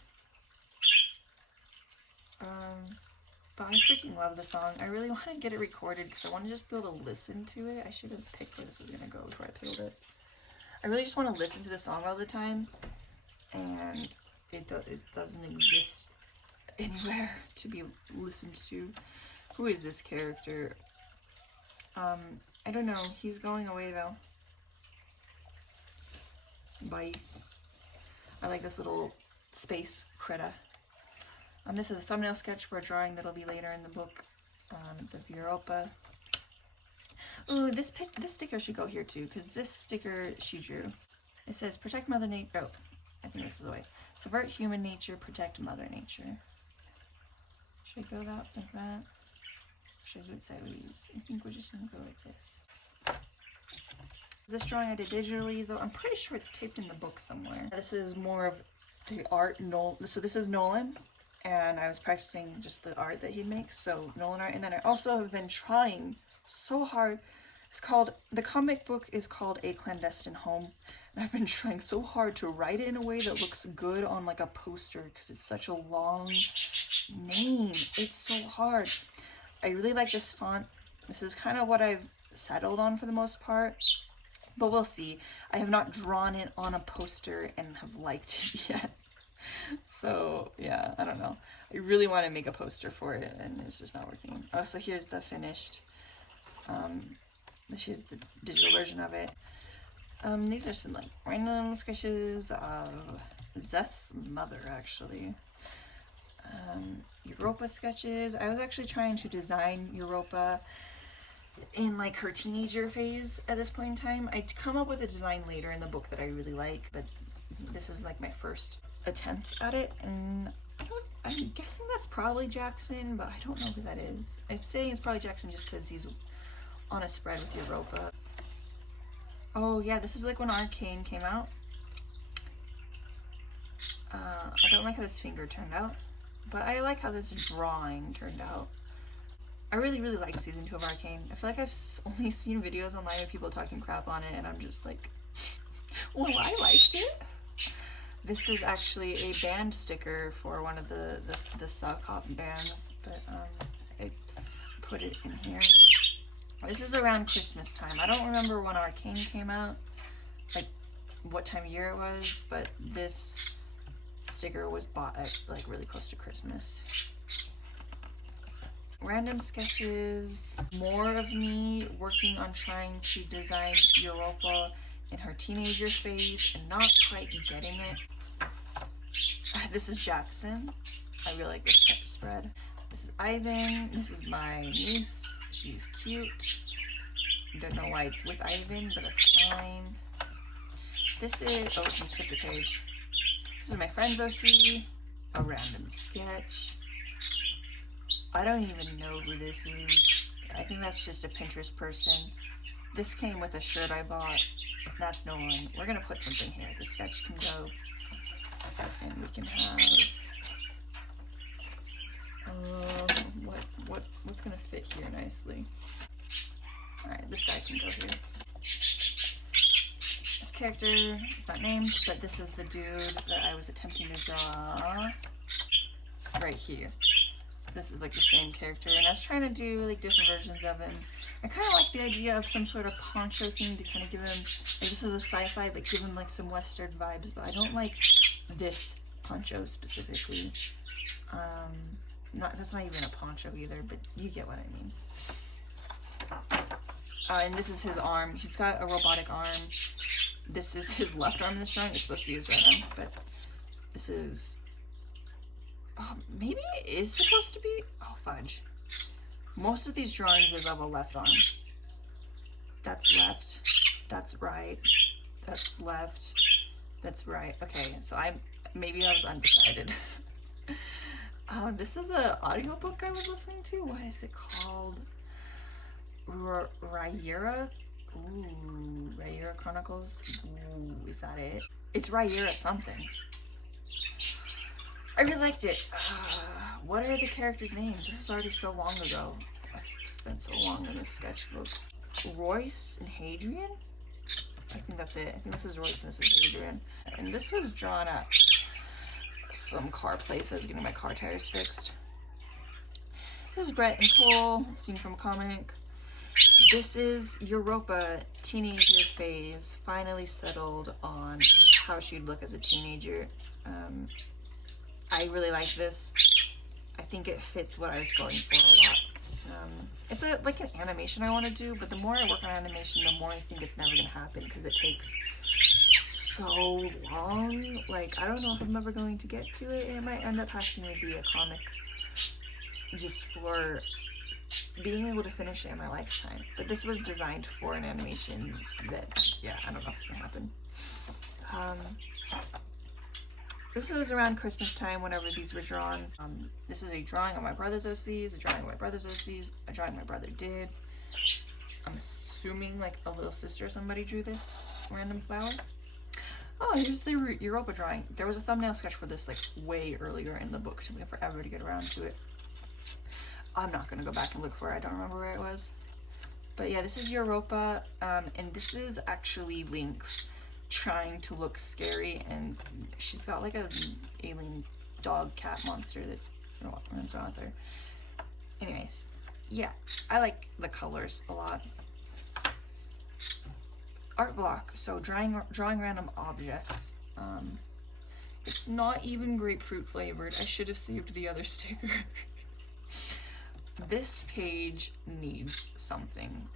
But I freaking love the song. I really want to get it recorded because I want to just be able to listen to it. I should have picked where this was going to go before I picked it. I really just want to listen to the song all the time, and it doesn't exist anywhere to be listened to. Who is this character? I don't know. He's going away though. Bye. I like this little space critter. This is a thumbnail sketch for a drawing that'll be later in the book. It's of Europa. Ooh, this sticker should go here too, because this sticker she drew. It says, protect Mother Nature. Oh, I think this is the way. Subvert human nature, protect Mother Nature. Should I go that like that? Or should I do it sideways? I think we're just going to go like this. This drawing I did digitally, though I'm pretty sure it's taped in the book somewhere. This is more of the art, so this is Nolan, and I was practicing just the art that he makes, so Nolan art, and then I also have been trying so hard. The comic book is called A Clandestine Home, and I've been trying so hard to write it in a way that looks good on like a poster, because it's such a long name. It's so hard. I really like this font. This is kind of what I've settled on for the most part, but we'll see. I have not drawn it on a poster and have liked it yet. So yeah, I don't know. I really want to make a poster for it, and it's just not working. Oh, so here's the finished, here's the digital version of it. These are some like random sketches of Zeth's mother, actually. Europa sketches. I was actually trying to design Europa in like her teenager phase at this point in time. I'd come up with a design later in the book that I really like, but this was like my first attempt at it, and I'm guessing that's probably Jackson, but I don't know who that is. I'm saying it's probably Jackson just because he's on a spread with Europa. Oh yeah, this is like when Arcane came out. I don't like how this finger turned out, but I like how this drawing turned out. I really like season 2 of Arcane. I feel like I've only seen videos online of people talking crap on it, and I'm just like, well, I liked it. This is actually a band sticker for one of the Suck Hop bands, but I put it in here. This is around Christmas time. I don't remember when Arcane came out, like what time of year it was, but this sticker was bought at like really close to Christmas. Random sketches, more of me working on trying to design Europa in her teenager phase and not quite getting it. This is Jackson. I really like this spread. This is Ivan. This is my niece. She's cute. Don't know why it's with Ivan, but that's fine. This is, oh, it's a scripted page. This is my friend's OC. A random sketch. I don't even know who this is. I think that's just a Pinterest person. This came with a shirt I bought. That's Nolan. We're gonna put something here. The sketch can go. And we can have what's gonna fit here nicely. Alright, this guy can go here. This character is not named, but this is the dude that I was attempting to draw right here. So this is like the same character, and I was trying to do like different versions of him. I kind of like the idea of some sort of poncho thing to kind of give him, like this is a sci-fi, but give him like some Western vibes, but I don't like this poncho specifically. That's not even a poncho either, but you get what I mean. And this is his arm. He's got a robotic arm. This is his left arm in this drawing. It's supposed to be his right arm, but this is... Oh, maybe it is supposed to be... Oh, fudge. Most of these drawings is of a left arm. That's left. That's right. That's left. That's right. Okay, so maybe I was undecided. This is an audiobook I was listening to. What is it called? Rhaenyra? Ooh, Rhaenyra Chronicles? Ooh, is that it? It's Rhaenyra something. I really liked it. What are the characters' names? This was already so long ago. I've spent so long in this sketchbook. Royce and Hadrian? I think that's it. I think this is Royce and this is Hadrian. And this was drawn at some car place. I was getting my car tires fixed. This is Brett and Cole, seen from a comic. This is Europa, teenager phase, finally settled on how she'd look as a teenager. I really like this. I think it fits what I was going for a lot. It's like an animation I want to do, but the more I work on animation, the more I think it's never going to happen because it takes so long. Like, I don't know if I'm ever going to get to it, and it might end up having to be a comic just for being able to finish it in my lifetime. But this was designed for an animation that, yeah, I don't know if it's going to happen. This was around Christmas time whenever these were drawn. This is a drawing of my brother's OCs, a drawing of my brother's OCs, a drawing my brother did. I'm assuming like a little sister or somebody drew this random flower. Oh, here's the Europa drawing. There was a thumbnail sketch for this like way earlier in the book. It took me forever to get around to it. I'm not gonna go back and look for it. I don't remember where it was. But yeah, this is Europa, and this is actually Lynx trying to look scary, and she's got like a alien dog cat monster that runs around with her. Anyways, yeah, I like the colors a lot. Art block, so drawing random objects. It's not even grapefruit flavored. I should have saved the other sticker. This page needs something.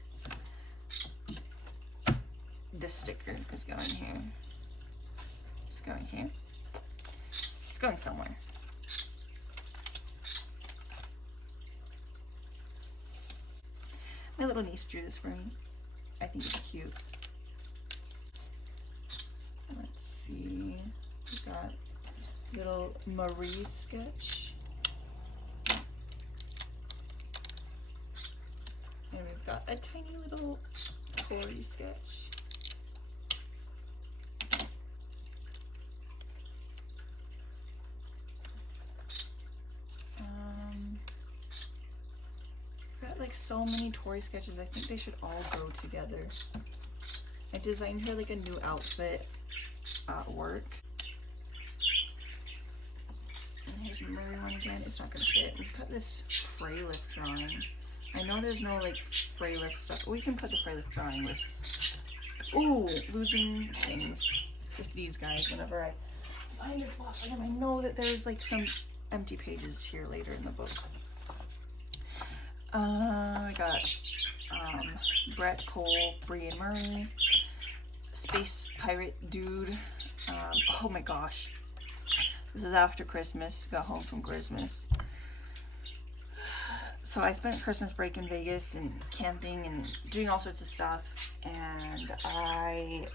This sticker is going here. It's going here. It's going somewhere. My little niece drew this for me. I think it's cute. Let's see. We got little Marie sketch. And we've got a tiny little Corey sketch. Got like so many Tori sketches. I think they should all go together. I designed her like a new outfit at work. And here's another one again. It's not gonna fit. We've got this fray lift drawing. I know there's no like fray lift stuff. We can put the fray lift drawing with, ooh, losing things with these guys whenever I find a slot for them. I know that there's like some empty pages here later in the book. I got Brett, Cole, Bree, and Murray, Space Pirate Dude. Oh my gosh. This is after Christmas. Got home from Christmas. So I spent Christmas break in Vegas and camping and doing all sorts of stuff, and I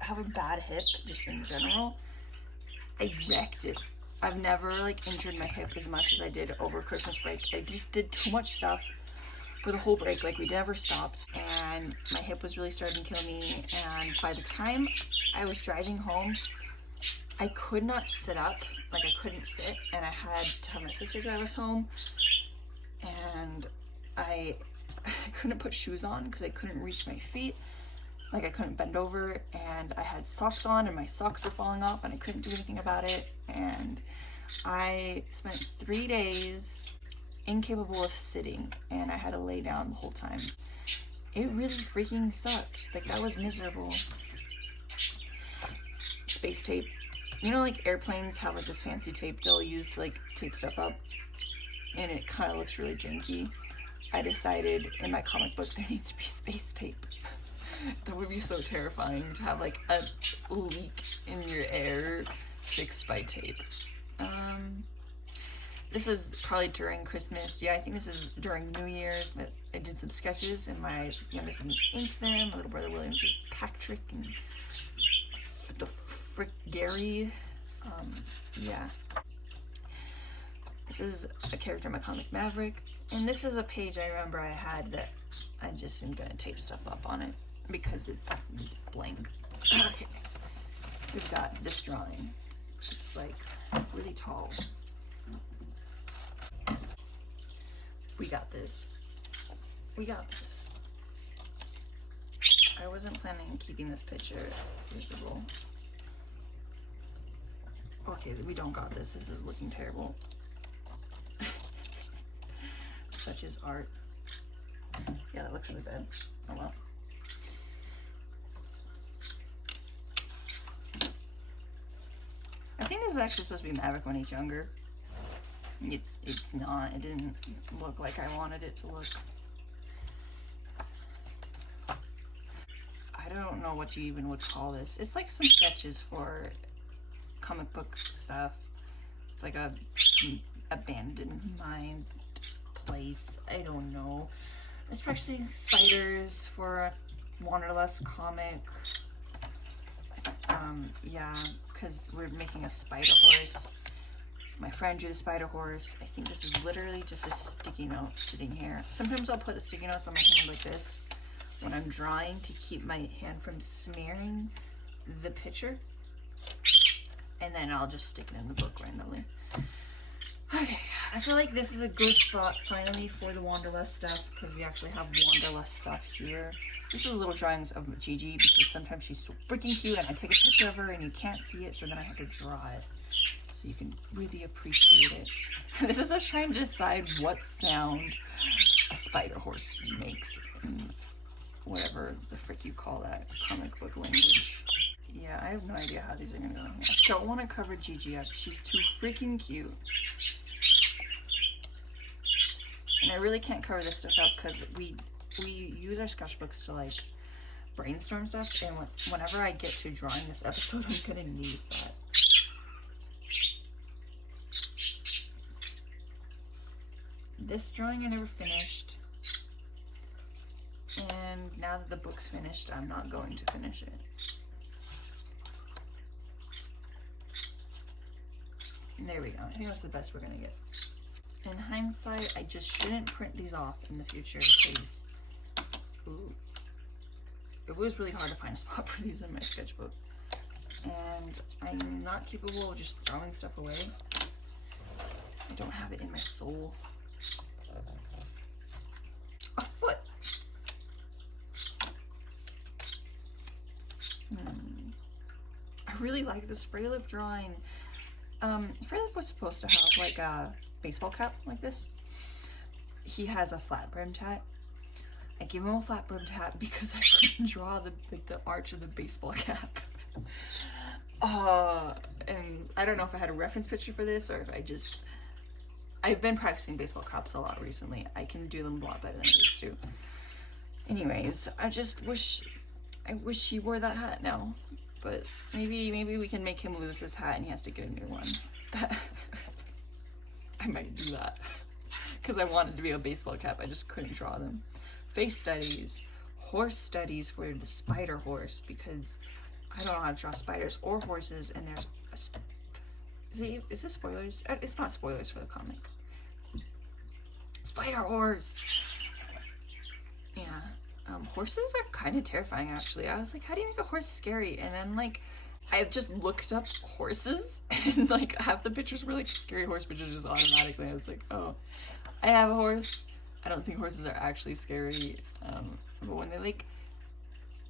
have a bad hip just in general. I wrecked it. I've never like injured my hip as much as I did over Christmas break. I just did too much stuff for the whole break. Like, we never stopped, and my hip was really starting to kill me. And by the time I was driving home, I could not sit up. Like, I couldn't sit, and I had to have my sister drive us home. And I couldn't put shoes on because I couldn't reach my feet. Like, I couldn't bend over, and I had socks on, and my socks were falling off, and I couldn't do anything about it. And I spent 3 days incapable of sitting, and I had to lay down the whole time. It really freaking sucked. Like, that was miserable. Space tape. You know, like, airplanes have like this fancy tape they'll use to like tape stuff up, and it kind of looks really janky. I decided in my comic book there needs to be space tape. That would be so terrifying, to have like a leak in your air fixed by tape. This is probably during Christmas. Yeah, I think this is during New Year's, but I did some sketches, and my youngest son inked them. My little brother William did Patrick, and the frick Gary. Yeah. This is a character in my comic Maverick, and this is a page I remember I had that I just am gonna tape stuff up on it because it's blank. Okay. We've got this drawing. It's like really tall. We got this. We got this. I wasn't planning on keeping this picture visible. Okay, we don't got this. This is looking terrible. Such is art. Yeah, that looks really bad. Oh well. I think this is actually supposed to be Maverick when he's younger. It's not. It didn't look like I wanted it to look. I don't know what you even would call this. It's like some sketches for comic book stuff. It's like a abandoned mind place. I don't know. It's practicing spiders for a Wanderlust comic. Yeah, because we're making a spider horse. My friend drew the spider horse. I think this is literally just a sticky note sitting here. Sometimes I'll put the sticky notes on my hand like this when I'm drawing to keep my hand from smearing the picture. and then I'll just stick it in the book randomly. Okay, I feel like this is a good spot finally for the Wanderlust stuff, because we actually have Wanderlust stuff here. This is little drawings of Gigi, because sometimes she's so freaking cute and I take a picture of her and you can't see it, so then I have to draw it so you can really appreciate it. This is us trying to decide what sound a spider horse makes in whatever the frick you call that, comic book language. Yeah, I have no idea how these are gonna go in here. I don't want to cover Gigi up. She's too freaking cute. And I really can't cover this stuff up because we use our sketchbooks to like brainstorm stuff, and whenever I get to drawing this episode, I'm gonna need that. This drawing I never finished, and now that the book's finished, I'm not going to finish it. And there we go. I think that's the best we're gonna get. In hindsight, I just shouldn't print these off in the future because it was really hard to find a spot for these in my sketchbook. And I'm not capable of just throwing stuff away. I don't have it in my soul. A foot! I really like the spray lip drawing. Spray lip was supposed to have like a baseball cap like this. He has a flat brimmed hat. I gave him a flat brimmed hat because I couldn't draw the arch of the baseball cap. And I don't know if I had a reference picture for this or if I've been practicing baseball caps a lot recently. I can do them a lot better than I used to. Anyways, I wish he wore that hat now. But maybe we can make him lose his hat and he has to get a new one. I might do that. Because I wanted to be a baseball cap, I just couldn't draw them. Face studies, horse studies for the spider horse, because I don't know how to draw spiders or horses, and there's is this spoilers? It's not spoilers for the comic. Spider horse! Yeah. Horses are kind of terrifying, actually. I was like, how do you make a horse scary? And then, like, I just looked up horses, and, like, half the pictures were, like, scary horse pictures just automatically. I was like, oh, I have a horse. I don't think horses are actually scary. But when they, like,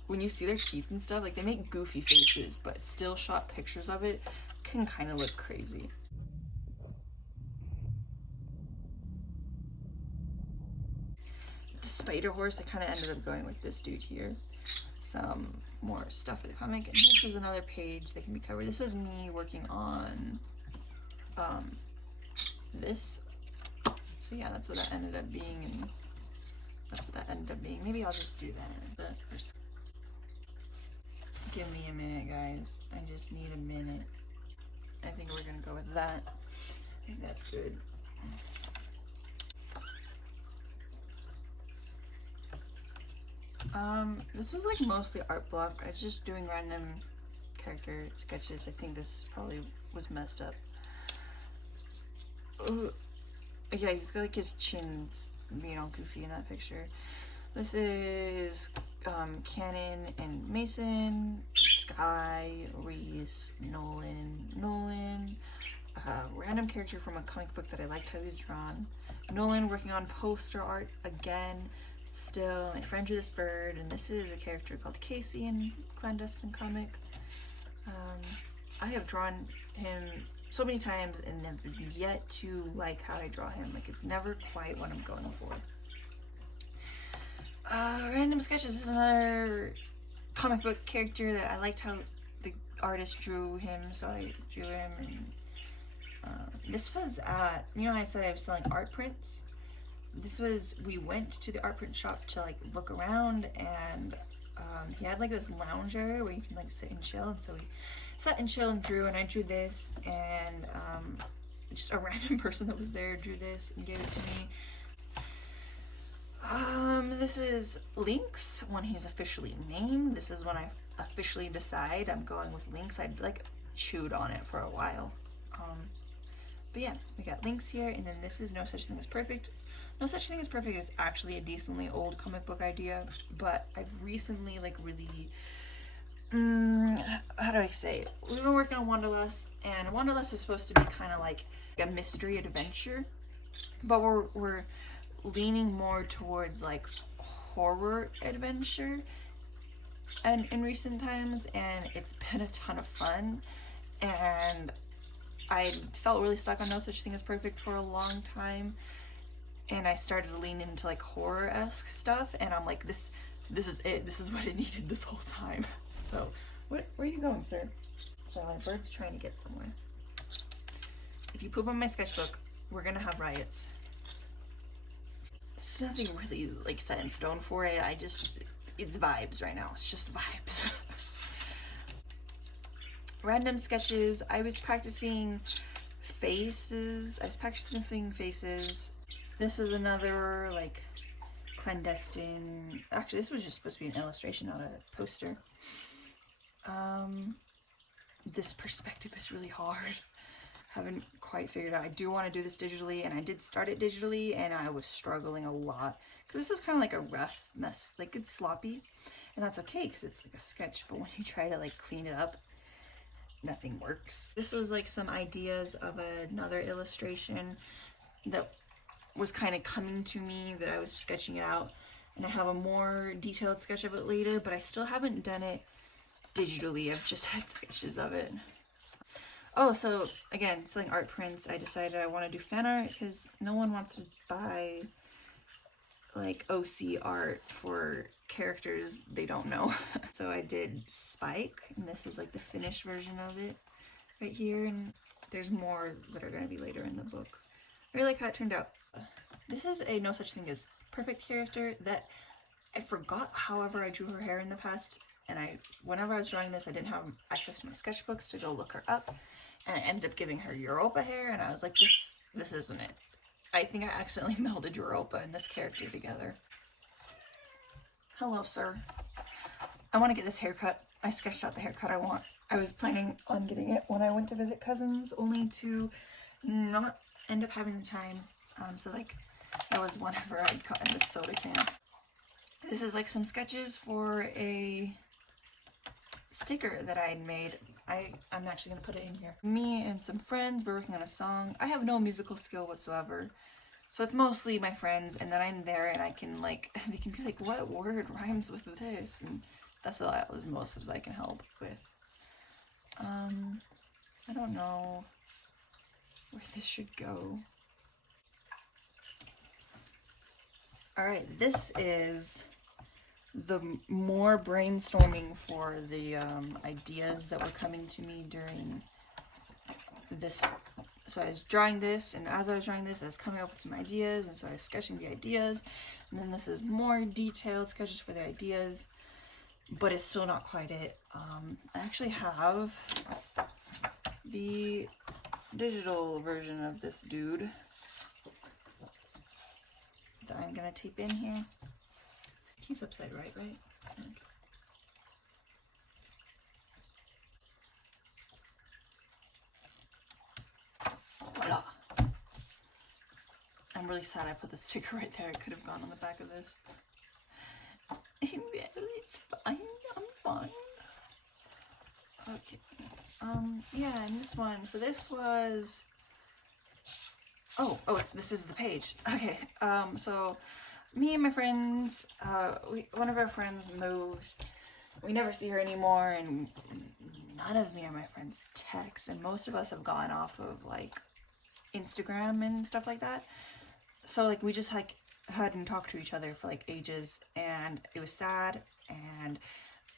when you see their teeth and stuff, like, they make goofy faces, but still shot pictures of it can kind of look crazy. Spider horse, I kind of ended up going with this dude here. Some more stuff in the comic, and this is another page that can be covered. This was me working on this. So yeah, that's what that ended up being, and that's what that ended up being. Maybe I'll just do that. Give me a minute, guys. I just need a minute. I think we're gonna go with that. I think that's good. This was like mostly art block. I was just doing random character sketches. I think this probably was messed up. Ooh. Yeah, he's got like his chin's being all goofy in that picture. This is Cannon and Mason, Sky, Reese, Nolan, random character from a comic book that I liked how he was drawn. Nolan working on poster art again. Still, my friend drew this bird, and this is a character called Casey in Clandestine Comic. I have drawn him so many times and have yet to like how I draw him. Like, it's never quite what I'm going for. Random sketches is another comic book character that I liked how the artist drew him, so I drew him. And this was at, you know, I said I was selling art prints. This was, we went to the art print shop to like look around, and he had like this lounge area where you can like sit and chill, and so we sat and chill and drew, and I drew this, and just a random person that was there drew this and gave it to me. This is Lynx when he's officially named. This is when I officially decide I'm going with Lynx. I'd like chewed on it for a while. But yeah, we got Lynx here, and then this is No Such Thing as Perfect. No Such Thing as Perfect is actually a decently old comic book idea, but I've recently like really how do I say it? We've been working on Wanderlust, and Wanderlust is supposed to be kind of like a mystery adventure, but we're leaning more towards like horror adventure and in recent times, and it's been a ton of fun. And I felt really stuck on No Such Thing as Perfect for a long time, and I started to lean into like horror-esque stuff, and I'm like, this is it. This is what it needed this whole time. So, where are you going, sir? Sorry, my bird's trying to get somewhere. If you poop on my sketchbook, we're gonna have riots. There's nothing really like set in stone for it. It's vibes right now. It's just vibes. Random sketches. I was practicing faces. This is another like clandestine. Actually, this was just supposed to be an illustration, not a poster. This perspective is really hard. Haven't quite figured out. I do want to do this digitally, and I did start it digitally, and I was struggling a lot because this is kind of like a rough mess. Like, it's sloppy, and that's okay because it's like a sketch. But when you try to like clean it up, nothing works. This was like some ideas of another illustration that was kind of coming to me that I was sketching it out, and I have a more detailed sketch of it later, but I still haven't done it digitally. I've just had sketches of it. Oh, so again, selling art prints, I decided I want to do fan art because no one wants to buy like OC art for characters they don't know. So I did Spike, and this is like the finished version of it right here, and there's more that are going to be later in the book. I really like how it turned out. This is a No Such Thing as Perfect character that I forgot however I drew her hair in the past, and whenever I was drawing this, I didn't have access to my sketchbooks to go look her up, and I ended up giving her Europa hair, and I was like, this isn't it. I think I accidentally melded Europa and this character together. Hello, sir. I want to get this haircut. I sketched out the haircut I want. I was planning on getting it when I went to visit cousins, only to not end up having the time. So like, that was whenever I'd cut in this soda can. This is like some sketches for a sticker that I made. I'm actually going to put it in here. Me and some friends were working on a song. I have no musical skill whatsoever, so it's mostly my friends, and then I'm there and I can like, they can be like, what word rhymes with this? And that's as most as I can help with. I don't know where this should go. Alright, this is the more brainstorming for the ideas that were coming to me during this. So I was drawing this, and as I was drawing this, I was coming up with some ideas, and so I was sketching the ideas, and then this is more detailed sketches for the ideas, but it's still not quite it. I actually have the digital version of this dude that I'm gonna tape in here. He's upside right? Okay. Voila. I'm really sad I put the sticker right there. It could have gone on the back of this. It's fine. I'm fine. Okay. Yeah, and this one. So this was. This is the page. Okay. So me and my friends, one of our friends moved. We never see her anymore, and none of me or my friends text, and most of us have gone off of like Instagram and stuff like that. So like we just like hadn't talked to each other for like ages, and it was sad, and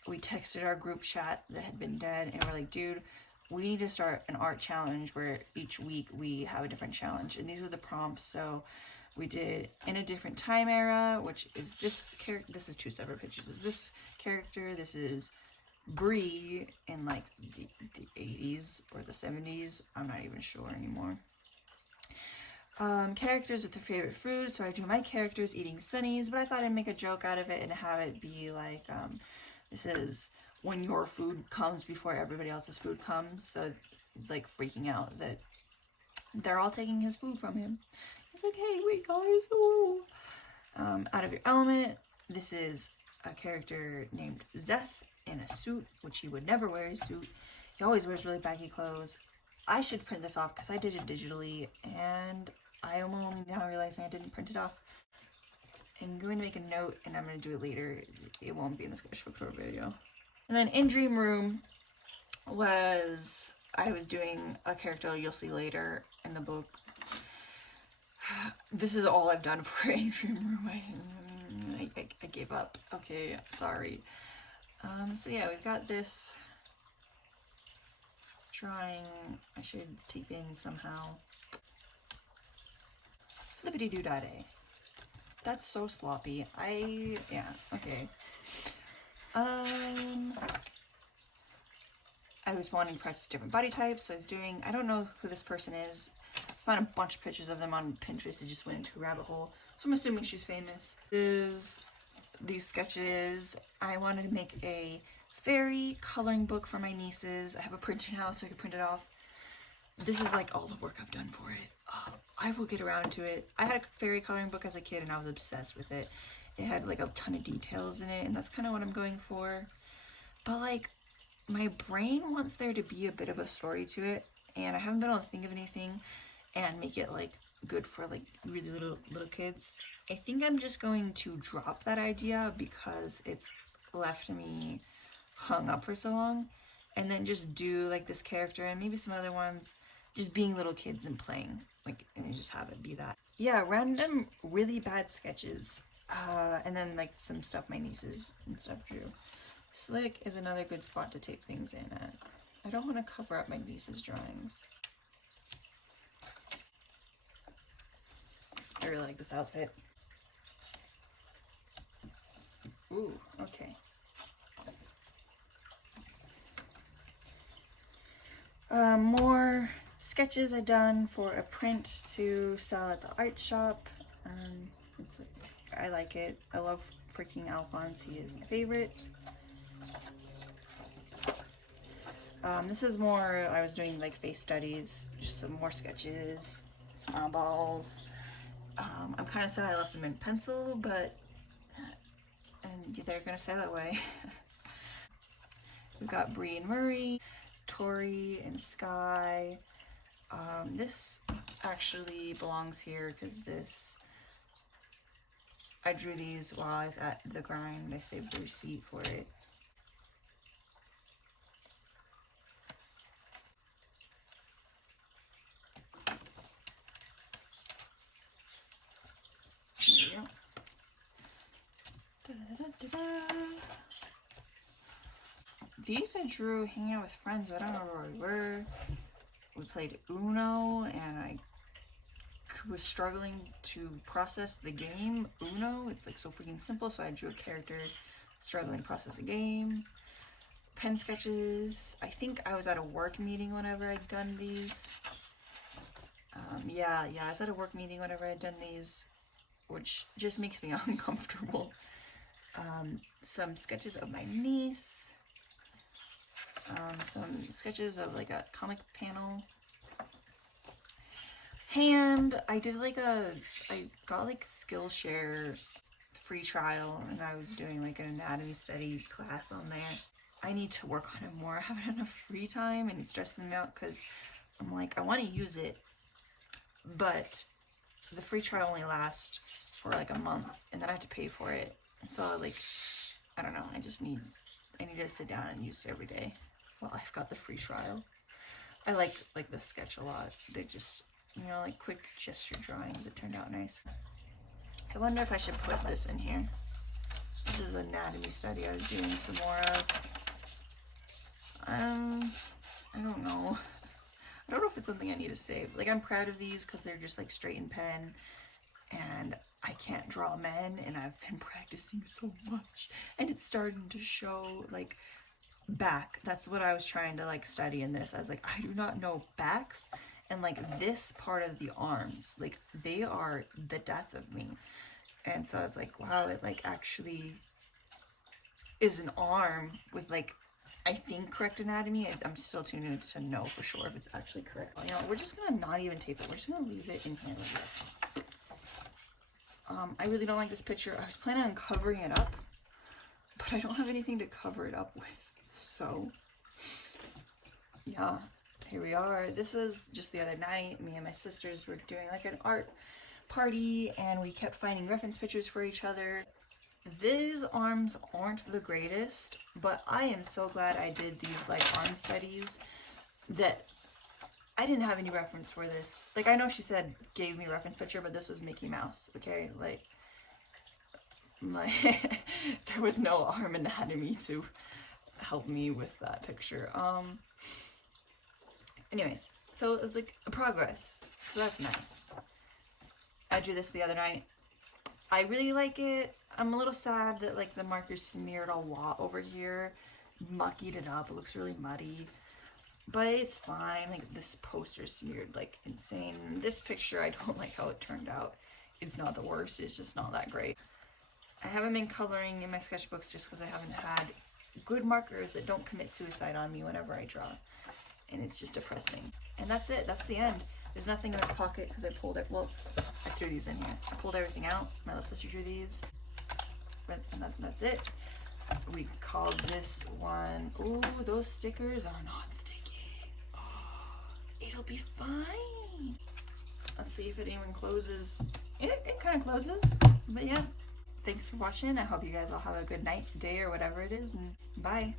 we texted our group chat that had been dead, and we're like, dude, we need to start an art challenge where each week we have a different challenge. And these were the prompts. So we did In a Different Time Era, which is this character. This is two separate pictures. Is this character. This is Brie in like the 80s or the 70s. I'm not even sure anymore. Characters with their favorite food. So I drew my characters eating Sunnies, but I thought I'd make a joke out of it and have it be like, this is when your food comes before everybody else's food comes. So he's like freaking out that they're all taking his food from him. He's like, hey, wait guys, oh. Out of Your Element. This is a character named Zeth in a suit, which he would never wear a suit. He always wears really baggy clothes. I should print this off because I did it digitally, and I am only now realizing I didn't print it off. I'm going to make a note, and I'm going to do it later. It won't be in the sketchbook tour video. And then in Dream Room was, I was doing a character you'll see later in the book. This is all I've done for in Dream Room. I gave up. Okay, sorry. So yeah, we've got this drawing. I should tape in somehow. Flippity-doo-dah-day. That's so sloppy. Yeah, okay. I was wanting to practice different body types, so I was doing, I don't know who this person is. Found a bunch of pictures of them on Pinterest. It just went into a rabbit hole. So I'm assuming she's famous. These sketches. I wanted to make a fairy coloring book for my nieces. I have a printing house so I could print it off. This is like all the work I've done for it. I will get around to it. I had a fairy coloring book as a kid and I was obsessed with it. It had like a ton of details in it, and that's kind of what I'm going for. But like, my brain wants there to be a bit of a story to it, and I haven't been able to think of anything and make it like good for like really little kids. I think I'm just going to drop that idea because it's left me hung up for so long, and then just do like this character and maybe some other ones just being little kids and playing, like, and just have it be that. Yeah, random really bad sketches, and then like some stuff my nieces and stuff drew. Slick is another good spot to tape things in at. I don't want to cover up my niece's drawings. I really like this outfit. Ooh, okay. More sketches I done for a print to sell at the art shop. I like it. I love freaking Alphonse. He is my favorite. This is more, I was doing like face studies, just some more sketches, some eyeballs. I'm kind of sad I left them in pencil, but and they're gonna stay that way. We've got Bree and Murray, Tori and Sky. This actually belongs here because I drew these while I was at the grind. I saved the receipt for it. There we go. Da-da-da-da-da. These I drew hanging out with friends, but I don't know where we were. We played Uno, and I was struggling to process the game Uno. It's like so freaking simple, so I drew a character struggling to process a game. Pen sketches. I think I was at a work meeting whenever I'd done these. Yeah, I was at a work meeting whenever I'd done these, which just makes me uncomfortable. Some sketches of my niece. Some sketches of like a comic panel. And I did like I got like Skillshare free trial, and I was doing like an anatomy study class on there. I need to work on it more. I haven't enough free time, and it's stressing me out because I'm like, I want to use it, but the free trial only lasts for like a month, and then I have to pay for it. And so like, I don't know, I need to sit down and use it every day while I've got the free trial. I like this sketch a lot. They're just, you know, like quick gesture drawings. It turned out nice. I wonder if I should put this in here. This is an anatomy study I was doing some more of. I don't know. I don't know if it's something I need to save. Like, I'm proud of these because they're just like straight in pen, and I can't draw men, and I've been practicing so much, and it's starting to show like back. That's what I was trying to like study in this. I was like, I do not know backs, and like this part of the arms, like they are the death of me. And so I was like, wow, it like actually is an arm with like, I think, correct anatomy. I'm still too new to know for sure if it's actually correct. You know, we're just gonna not even tape it. We're just gonna leave it in here like this. I really don't like this picture. I was planning on covering it up, but I don't have anything to cover it up with. So yeah, here we are. This is just the other night. Me and my sisters were doing like an art party and we kept finding reference pictures for each other. These arms aren't the greatest, but I am so glad I did these like arm studies that I didn't have any reference for this. Like, I know she said gave me a reference picture, but this was Mickey Mouse, okay? Like there was no arm anatomy to help me with that picture. Anyways, so it's like a progress, so that's nice. I drew this the other night. I really like it. I'm a little sad that like the marker's smeared a lot over here, muckied it up. It looks really muddy, but it's fine. Like this poster's smeared like insane. This picture, I don't like how it turned out. It's not the worst, it's just not that great. I haven't been coloring in my sketchbooks just because I haven't had good markers that don't commit suicide on me whenever I draw. And it's just depressing. And that's it, that's the end. There's nothing in this pocket because I pulled it, well, I threw these in here. I pulled everything out. My little sister drew these. And that's it. We called this one, ooh, those stickers are not sticky. Oh, it'll be fine. Let's see if it even closes. It kind of closes, but yeah. Thanks for watching. I hope you guys all have a good night, day, or whatever it is, and bye.